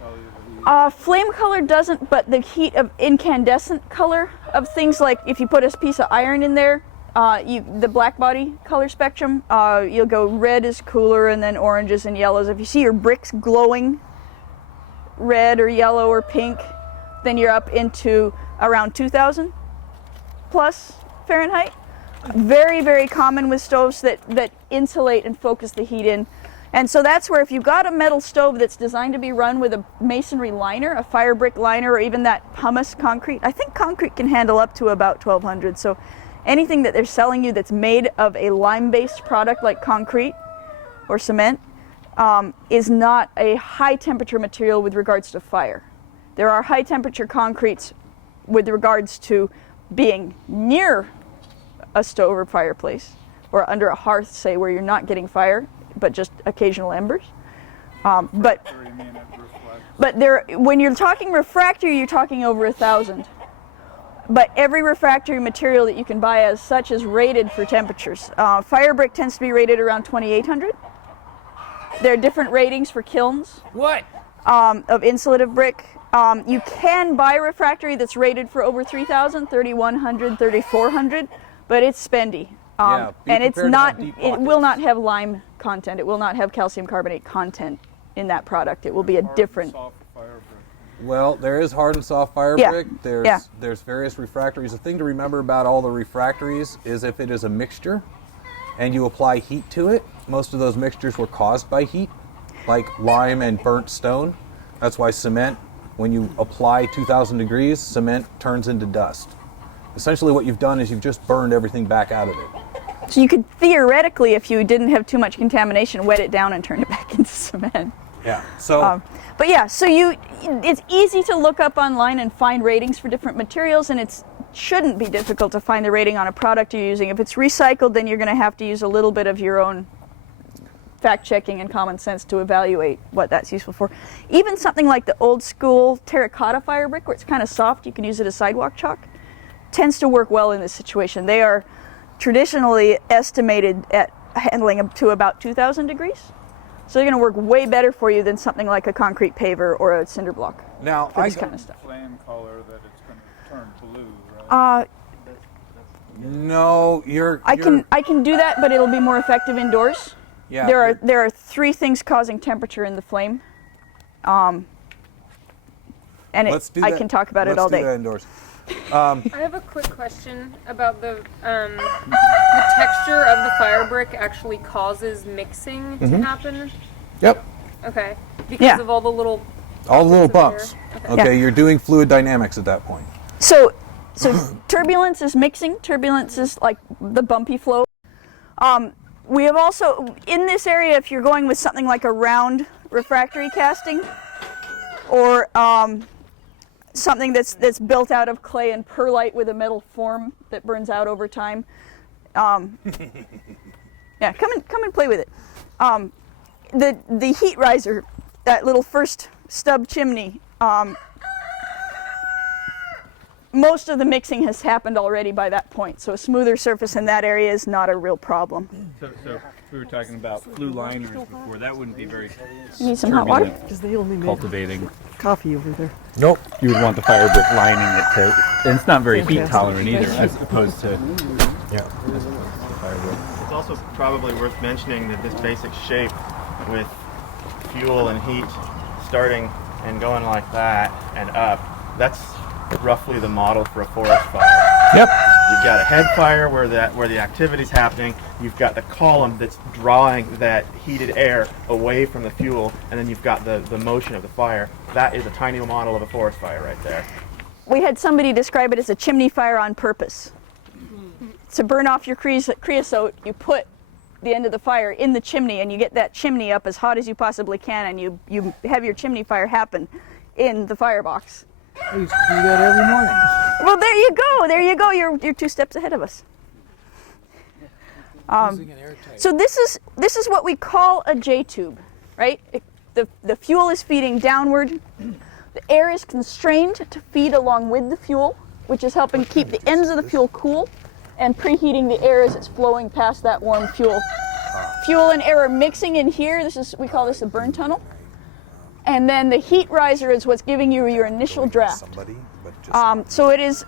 tell you the heat. flame color doesn't, but the heat of incandescent color of things like if you put a piece of iron in there, the black body color spectrum, you'll go red is cooler and then oranges and yellows. If you see your bricks glowing red or yellow or pink, then you're up into around 2000 plus Fahrenheit. Very, very common with stoves that insulate and focus the heat in. And so that's where if you've got a metal stove that's designed to be run with a masonry liner, a fire brick liner, or even that pumice concrete, I think concrete can handle up to about 1200. So anything that they're selling you that's made of a lime-based product like concrete or cement is not a high temperature material with regards to fire. There are high temperature concretes with regards to being near a stove or fireplace, or under a hearth, say, where you're not getting fire, but just occasional embers. But when you're talking refractory, you're talking over 1000. But every refractory material that you can buy as such is rated for temperatures. Fire brick tends to be rated around 2800. There are different ratings for kilns. What? Of insulative brick. You can buy refractory that's rated for over 3000, 3100, 3400, but it's spendy. Yeah, be and it's prepared to not, have deep it will pockets. not have lime content. It will not have calcium carbonate content in that product. It will be a different. Soft fire brick. Well, there is hard and soft fire Yeah. brick. There's various refractories. The thing to remember about all the refractories is if it is a mixture and you apply heat to it, most of those mixtures were caused by heat, like lime and burnt stone. That's why cement, when you apply 2000 degrees, cement turns into dust. Essentially what you've done is you've just burned everything back out of it. So you could theoretically, if you didn't have too much contamination, wet it down and turn it back into cement. Yeah. So But yeah, so it's easy to look up online and find ratings for different materials, and it shouldn't be difficult to find the rating on a product you're using. If it's recycled, then you're going to have to use a little bit of your own fact-checking and common sense to evaluate what that's useful for. Even something like the old school terracotta fire brick, where it's kind of soft, you can use it as sidewalk chalk, tends to work well in this situation. They are traditionally estimated at handling up to about 2,000 degrees. So they're going to work way better for you than something like a concrete paver or a cinder block now for this kind of stuff. Flame color that it's going to turn blue, right? no, I can do that, but it'll be more effective indoors. Yeah. There are 3 things causing temperature in the flame, and Let's do I that. can talk about it Let's all do day. that indoors. I have a quick question about the texture of the fire brick actually causes mixing to happen. Yep. Okay, because Yeah. of all the little. All the little Pockets of bumps. air. Okay, Yeah. you're doing fluid dynamics at that point. So turbulence is mixing. Turbulence is like the bumpy flow. We have also, in this area, if you're going with something like a round refractory casting, or something that's built out of clay and perlite with a metal form that burns out over time. Yeah, come and play with it. The heat riser, that little first stub chimney, most of the mixing has happened already by that point, so a smoother surface in that area is not a real problem. So we were talking about flue liners before. That wouldn't be very You need some hot water? Because they only make cultivating. coffee over there. Nope. You would want the fire brick lining it to, and it's not very heat tolerant either, as opposed to Yeah. fire brick. It's also probably worth mentioning that this basic shape with fuel and heat starting and going like that and up, that's roughly the model for a forest fire. Yep. You've got a head fire where the activity's happening. You've got the column that's drawing that heated air away from the fuel, and then you've got the motion of the fire. That is a tiny model of a forest fire right there. We had somebody describe it as a chimney fire on purpose. To burn off your creosote, you put the end of the fire in the chimney, and you get that chimney up as hot as you possibly can, and you have your chimney fire happen in the firebox. I used to do that every morning. Well, there you go. You're 2 steps ahead of us. Using an airtight. So this is what we call a J-tube, right? The fuel is feeding downward. The air is constrained to feed along with the fuel, which is helping keep the ends of the fuel cool and preheating the air as it's flowing past that warm fuel. Fuel and air are mixing in here. We call this a burn tunnel. And then the heat riser is what's giving you your initial draft. Somebody, but just So it's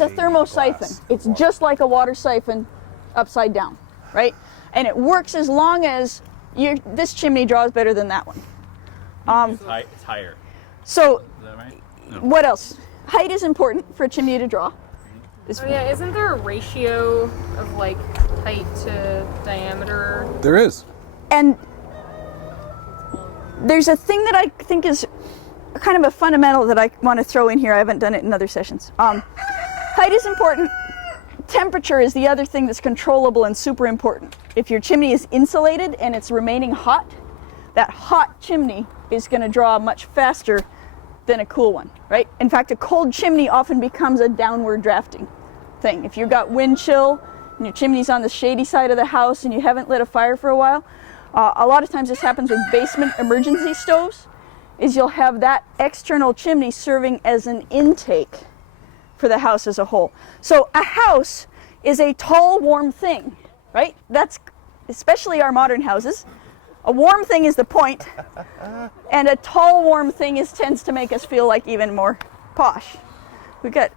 a thermosiphon. It's just like a water siphon upside down, right? And it works as long as this chimney draws better than that one. It's higher. So Is that right? what else? Height is important for a chimney to draw. Oh yeah, isn't there a ratio of like height to diameter? there is. And there's a thing that I think is kind of a fundamental that I want to throw in here. I haven't done it in other sessions. Height is important. Temperature is the other thing that's controllable and super important. If your chimney is insulated and it's remaining hot, that hot chimney is going to draw much faster than a cool one, right? In fact, a cold chimney often becomes a downward drafting thing. If you've got wind chill and your chimney's on the shady side of the house and you haven't lit a fire for a while, a lot of times this happens with basement emergency stoves, is you'll have that external chimney serving as an intake for the house as a whole. So a house is a tall, warm thing, right? That's especially our modern houses. A warm thing is the point, and a tall, warm thing tends to make us feel like even more posh. We got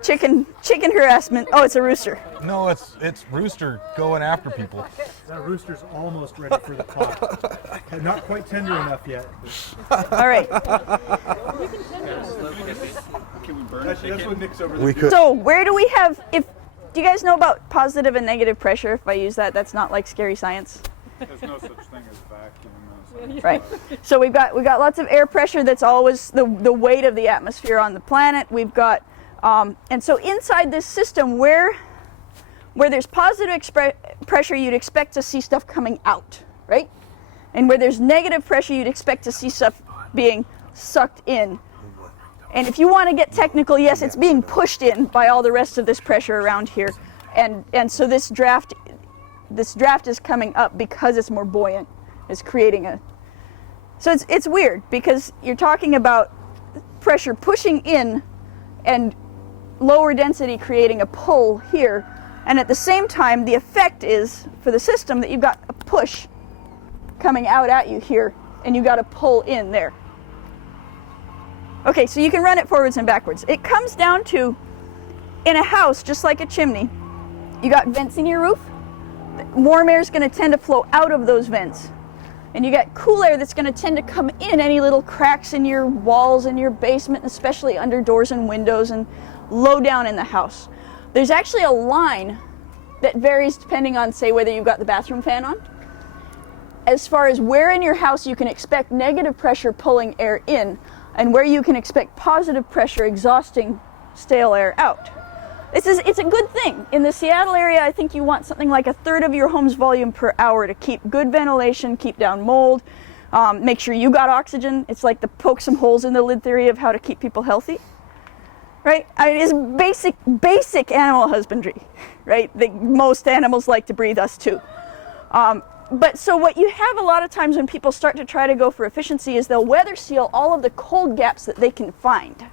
chicken harassment. Oh, it's a rooster. No, it's Rooster going after people. That rooster's almost ready for the pot. Not quite tender enough yet. All right. Can we burn it? That's what Nick's over there. We could. So where do we have? Do you guys know about positive and negative pressure? If I use that, that's not like scary science. There's no such thing as vacuum. Right. So we've got lots of air pressure. That's always the weight of the atmosphere on the planet. We've got and so inside this system, where where there's positive pressure, you'd expect to see stuff coming out, right? And where there's negative pressure, you'd expect to see stuff being sucked in. And if you want to get technical, yes, it's being pushed in by all the rest of this pressure around here. And so this draft is coming up because it's more buoyant. It's creating a... So it's weird because you're talking about pressure pushing in and lower density creating a pull here. And at the same time, the effect is, for the system, that you've got a push coming out at you here, and you've got a pull in there. Okay, so you can run it forwards and backwards. It comes down to, in a house, just like a chimney, you got vents in your roof. Warm air is going to tend to flow out of those vents. And you got cool air that's going to tend to come in any little cracks in your walls in your basement, especially under doors and windows and low down in the house. There's actually a line that varies depending on, say, whether you've got the bathroom fan on, as far as where in your house you can expect negative pressure pulling air in and where you can expect positive pressure exhausting stale air out. It's a good thing. In the Seattle area, I think you want something like 1/3 of your home's volume per hour to keep good ventilation, keep down mold, make sure you got oxygen. It's like the poke some holes in the lid theory of how to keep people healthy, right? I mean, it's basic animal husbandry, right? Most animals like to breathe, us too. But so what you have a lot of times when people start to try to go for efficiency is they'll weather seal all of the cold gaps that they can find.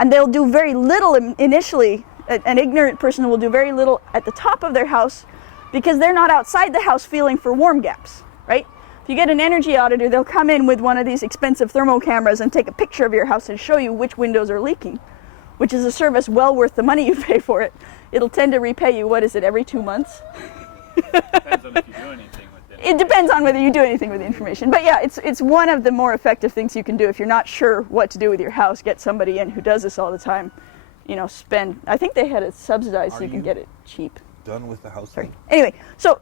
And they'll do very little initially. An ignorant person will do very little at the top of their house because they're not outside the house feeling for warm gaps, right? If you get an energy auditor, they'll come in with one of these expensive thermal cameras and take a picture of your house and show you which windows are leaking, which is a service well worth the money you pay for it. It'll tend to repay you, what is it, every 2 months? Depends on if you do anything with it. It depends on whether you do anything with the information. But yeah, it's one of the more effective things you can do. If you're not sure what to do with your house, get somebody in who does this all the time. You know, spend, I think they had it subsidized so you can get it cheap. Done with the house? Sorry. Anyway, so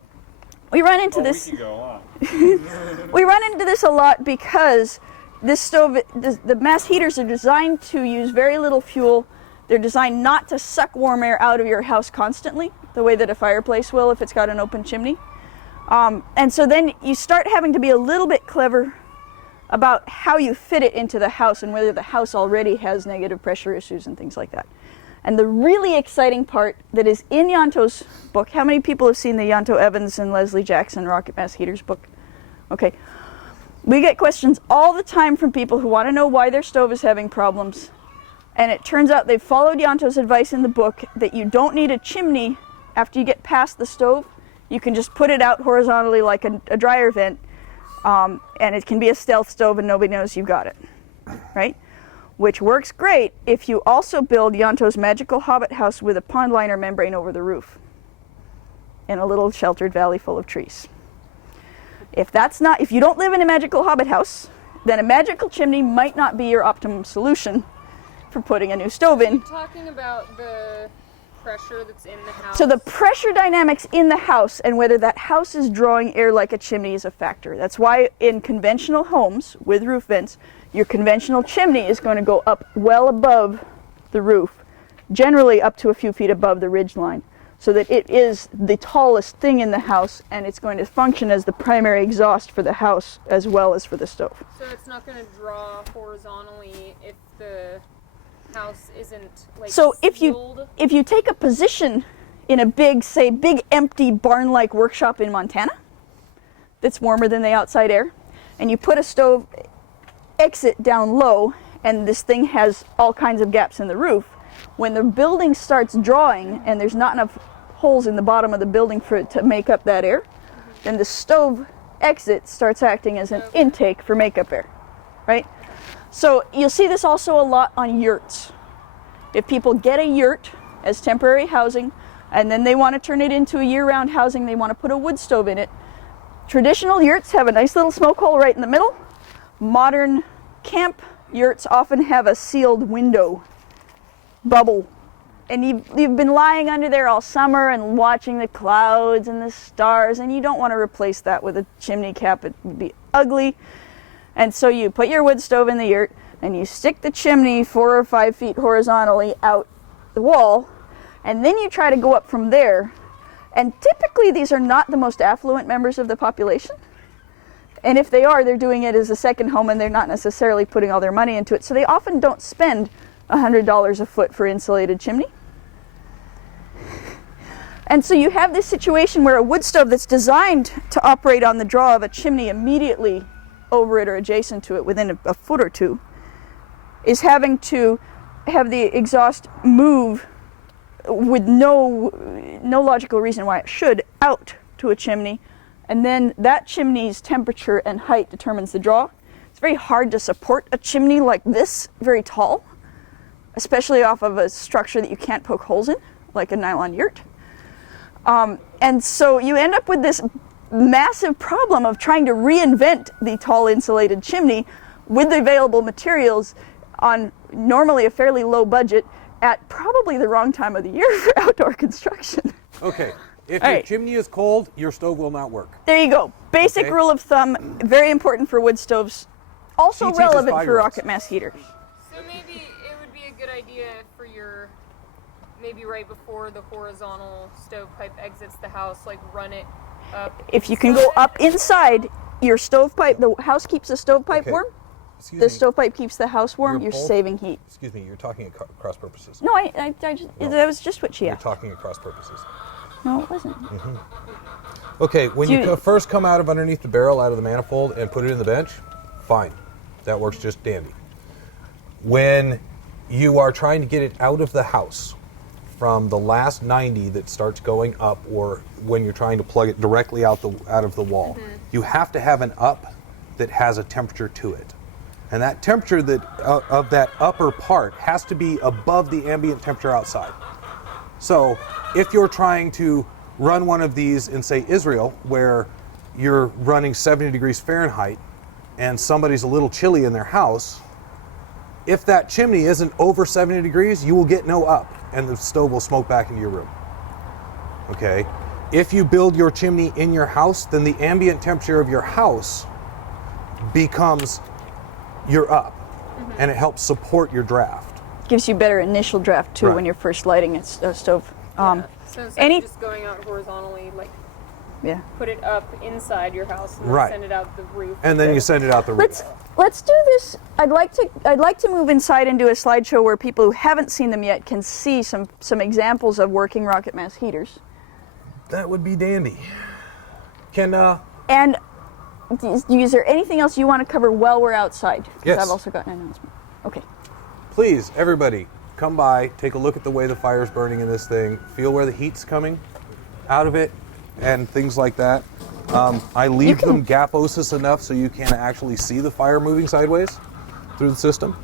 we run into this. We can go on. We run into this a lot because this stove, the mass heaters are designed to use very little fuel. They're designed not to suck warm air out of your house constantly, the way that a fireplace will if it's got an open chimney. And so then you start having to be a little bit clever about how you fit it into the house and whether the house already has negative pressure issues and things like that. And the really exciting part that is in Ianto's book, how many people have seen the Ianto Evans and Leslie Jackson Rocket Mass Heaters book? Okay. We get questions all the time from people who want to know why their stove is having problems. And it turns out they've followed Ianto's advice in the book that you don't need a chimney after you get past the stove. You can just put it out horizontally like a dryer vent, and it can be a stealth stove and nobody knows you've got it, right? Which works great if you also build Ianto's magical hobbit house with a pond liner membrane over the roof in a little sheltered valley full of trees. If you don't live in a magical hobbit house, then a magical chimney might not be your optimum solution for putting a new stove in. Are you talking about the pressure that's in the house? So the pressure dynamics in the house and whether that house is drawing air like a chimney is a factor. That's why in conventional homes with roof vents, your conventional chimney is going to go up well above the roof, generally up to a few feet above the ridge line, so that it is the tallest thing in the house and it's going to function as the primary exhaust for the house as well as for the stove. So it's not going to draw horizontally if the house isn't like So if sealed? you take a position in a big empty barn-like workshop in Montana that's warmer than the outside air, and you put a stove exit down low and this thing has all kinds of gaps in the roof, when the building starts drawing and there's not enough holes in the bottom of the building for it to make up that air, then the stove exit starts acting as an intake for makeup air, right? So you'll see this also a lot on yurts. If people get a yurt as temporary housing and then they want to turn it into a year-round housing, they want to put a wood stove in it. Traditional yurts have a nice little smoke hole right in the middle. Modern camp yurts often have a sealed window bubble. And you've been lying under there all summer and watching the clouds and the stars, and you don't want to replace that with a chimney cap. It would be ugly. And so you put your wood stove in the yurt and you stick the chimney 4 or 5 feet horizontally out the wall, And then you try to go up from there. And typically these are not the most affluent members of the population. And if they are, they're doing it as a second home and they're not necessarily putting all their money into it. So they often don't spend $100 a foot for insulated chimney. And so you have this situation where a wood stove that's designed to operate on the draw of a chimney immediately over it or adjacent to it within a foot or two is having to have the exhaust move with no logical reason why it should out to a chimney, and then that chimney's temperature and height determines the draw. It's very hard to support a chimney like this very tall, especially off of a structure that you can't poke holes in, like a nylon yurt. And so you end up with this massive problem of trying to reinvent the tall insulated chimney with the available materials on normally a fairly low budget at probably the wrong time of the year for outdoor construction. Okay, if All your right. chimney is cold, your stove will not work. There you go. Basic Okay. rule of thumb, very important for wood stoves, also She teaches relevant for 5-year-olds. rocket mass heaters. So maybe it would be a good idea for your, maybe right before the horizontal stovepipe exits the house, like run it up. If you can go up inside, your stovepipe, the house keeps the stovepipe Okay. warm, Excuse the me. stovepipe keeps the house warm, You're you're both- saving heat. Excuse me, you're talking at cross purposes. No, I just, No. that was just what she You're asked. talking at cross purposes. No, it wasn't. Okay, when you You- first come out of underneath the barrel, out of the manifold, and put it in the bench, fine. That works just dandy. When you are trying to get it out of the house from the last 90 that starts going up, or when you're trying to plug it directly out of the wall, you have to have an up that has a temperature to it. And that temperature of that upper part has to be above the ambient temperature outside. So if you're trying to run one of these in, say, Israel, where you're running 70 degrees Fahrenheit and somebody's a little chilly in their house, if that chimney isn't over 70 degrees, you will get no up and the stove will smoke back into your room. Okay? If you build your chimney in your house, then the ambient temperature of your house becomes your up, and it helps support your draft. Gives you better initial draft too Right. when you're first lighting a stove. So instead any- of just going out horizontally, like Yeah. put it up inside your house and then Right. send it out the roof. And then you send it out the roof. Let's do this. I'd like to move inside and do a slideshow where people who haven't seen them yet can see some examples of working rocket mass heaters. That would be dandy. Can And is there anything else you want to cover while we're outside? 'Cause Yes. I've also got an announcement. Okay. please, everybody, come by, take a look at the way the fire's burning in this thing, feel where the heat's coming out of it, and things like that. I leave them gap-osis enough so you can actually see the fire moving sideways through the system.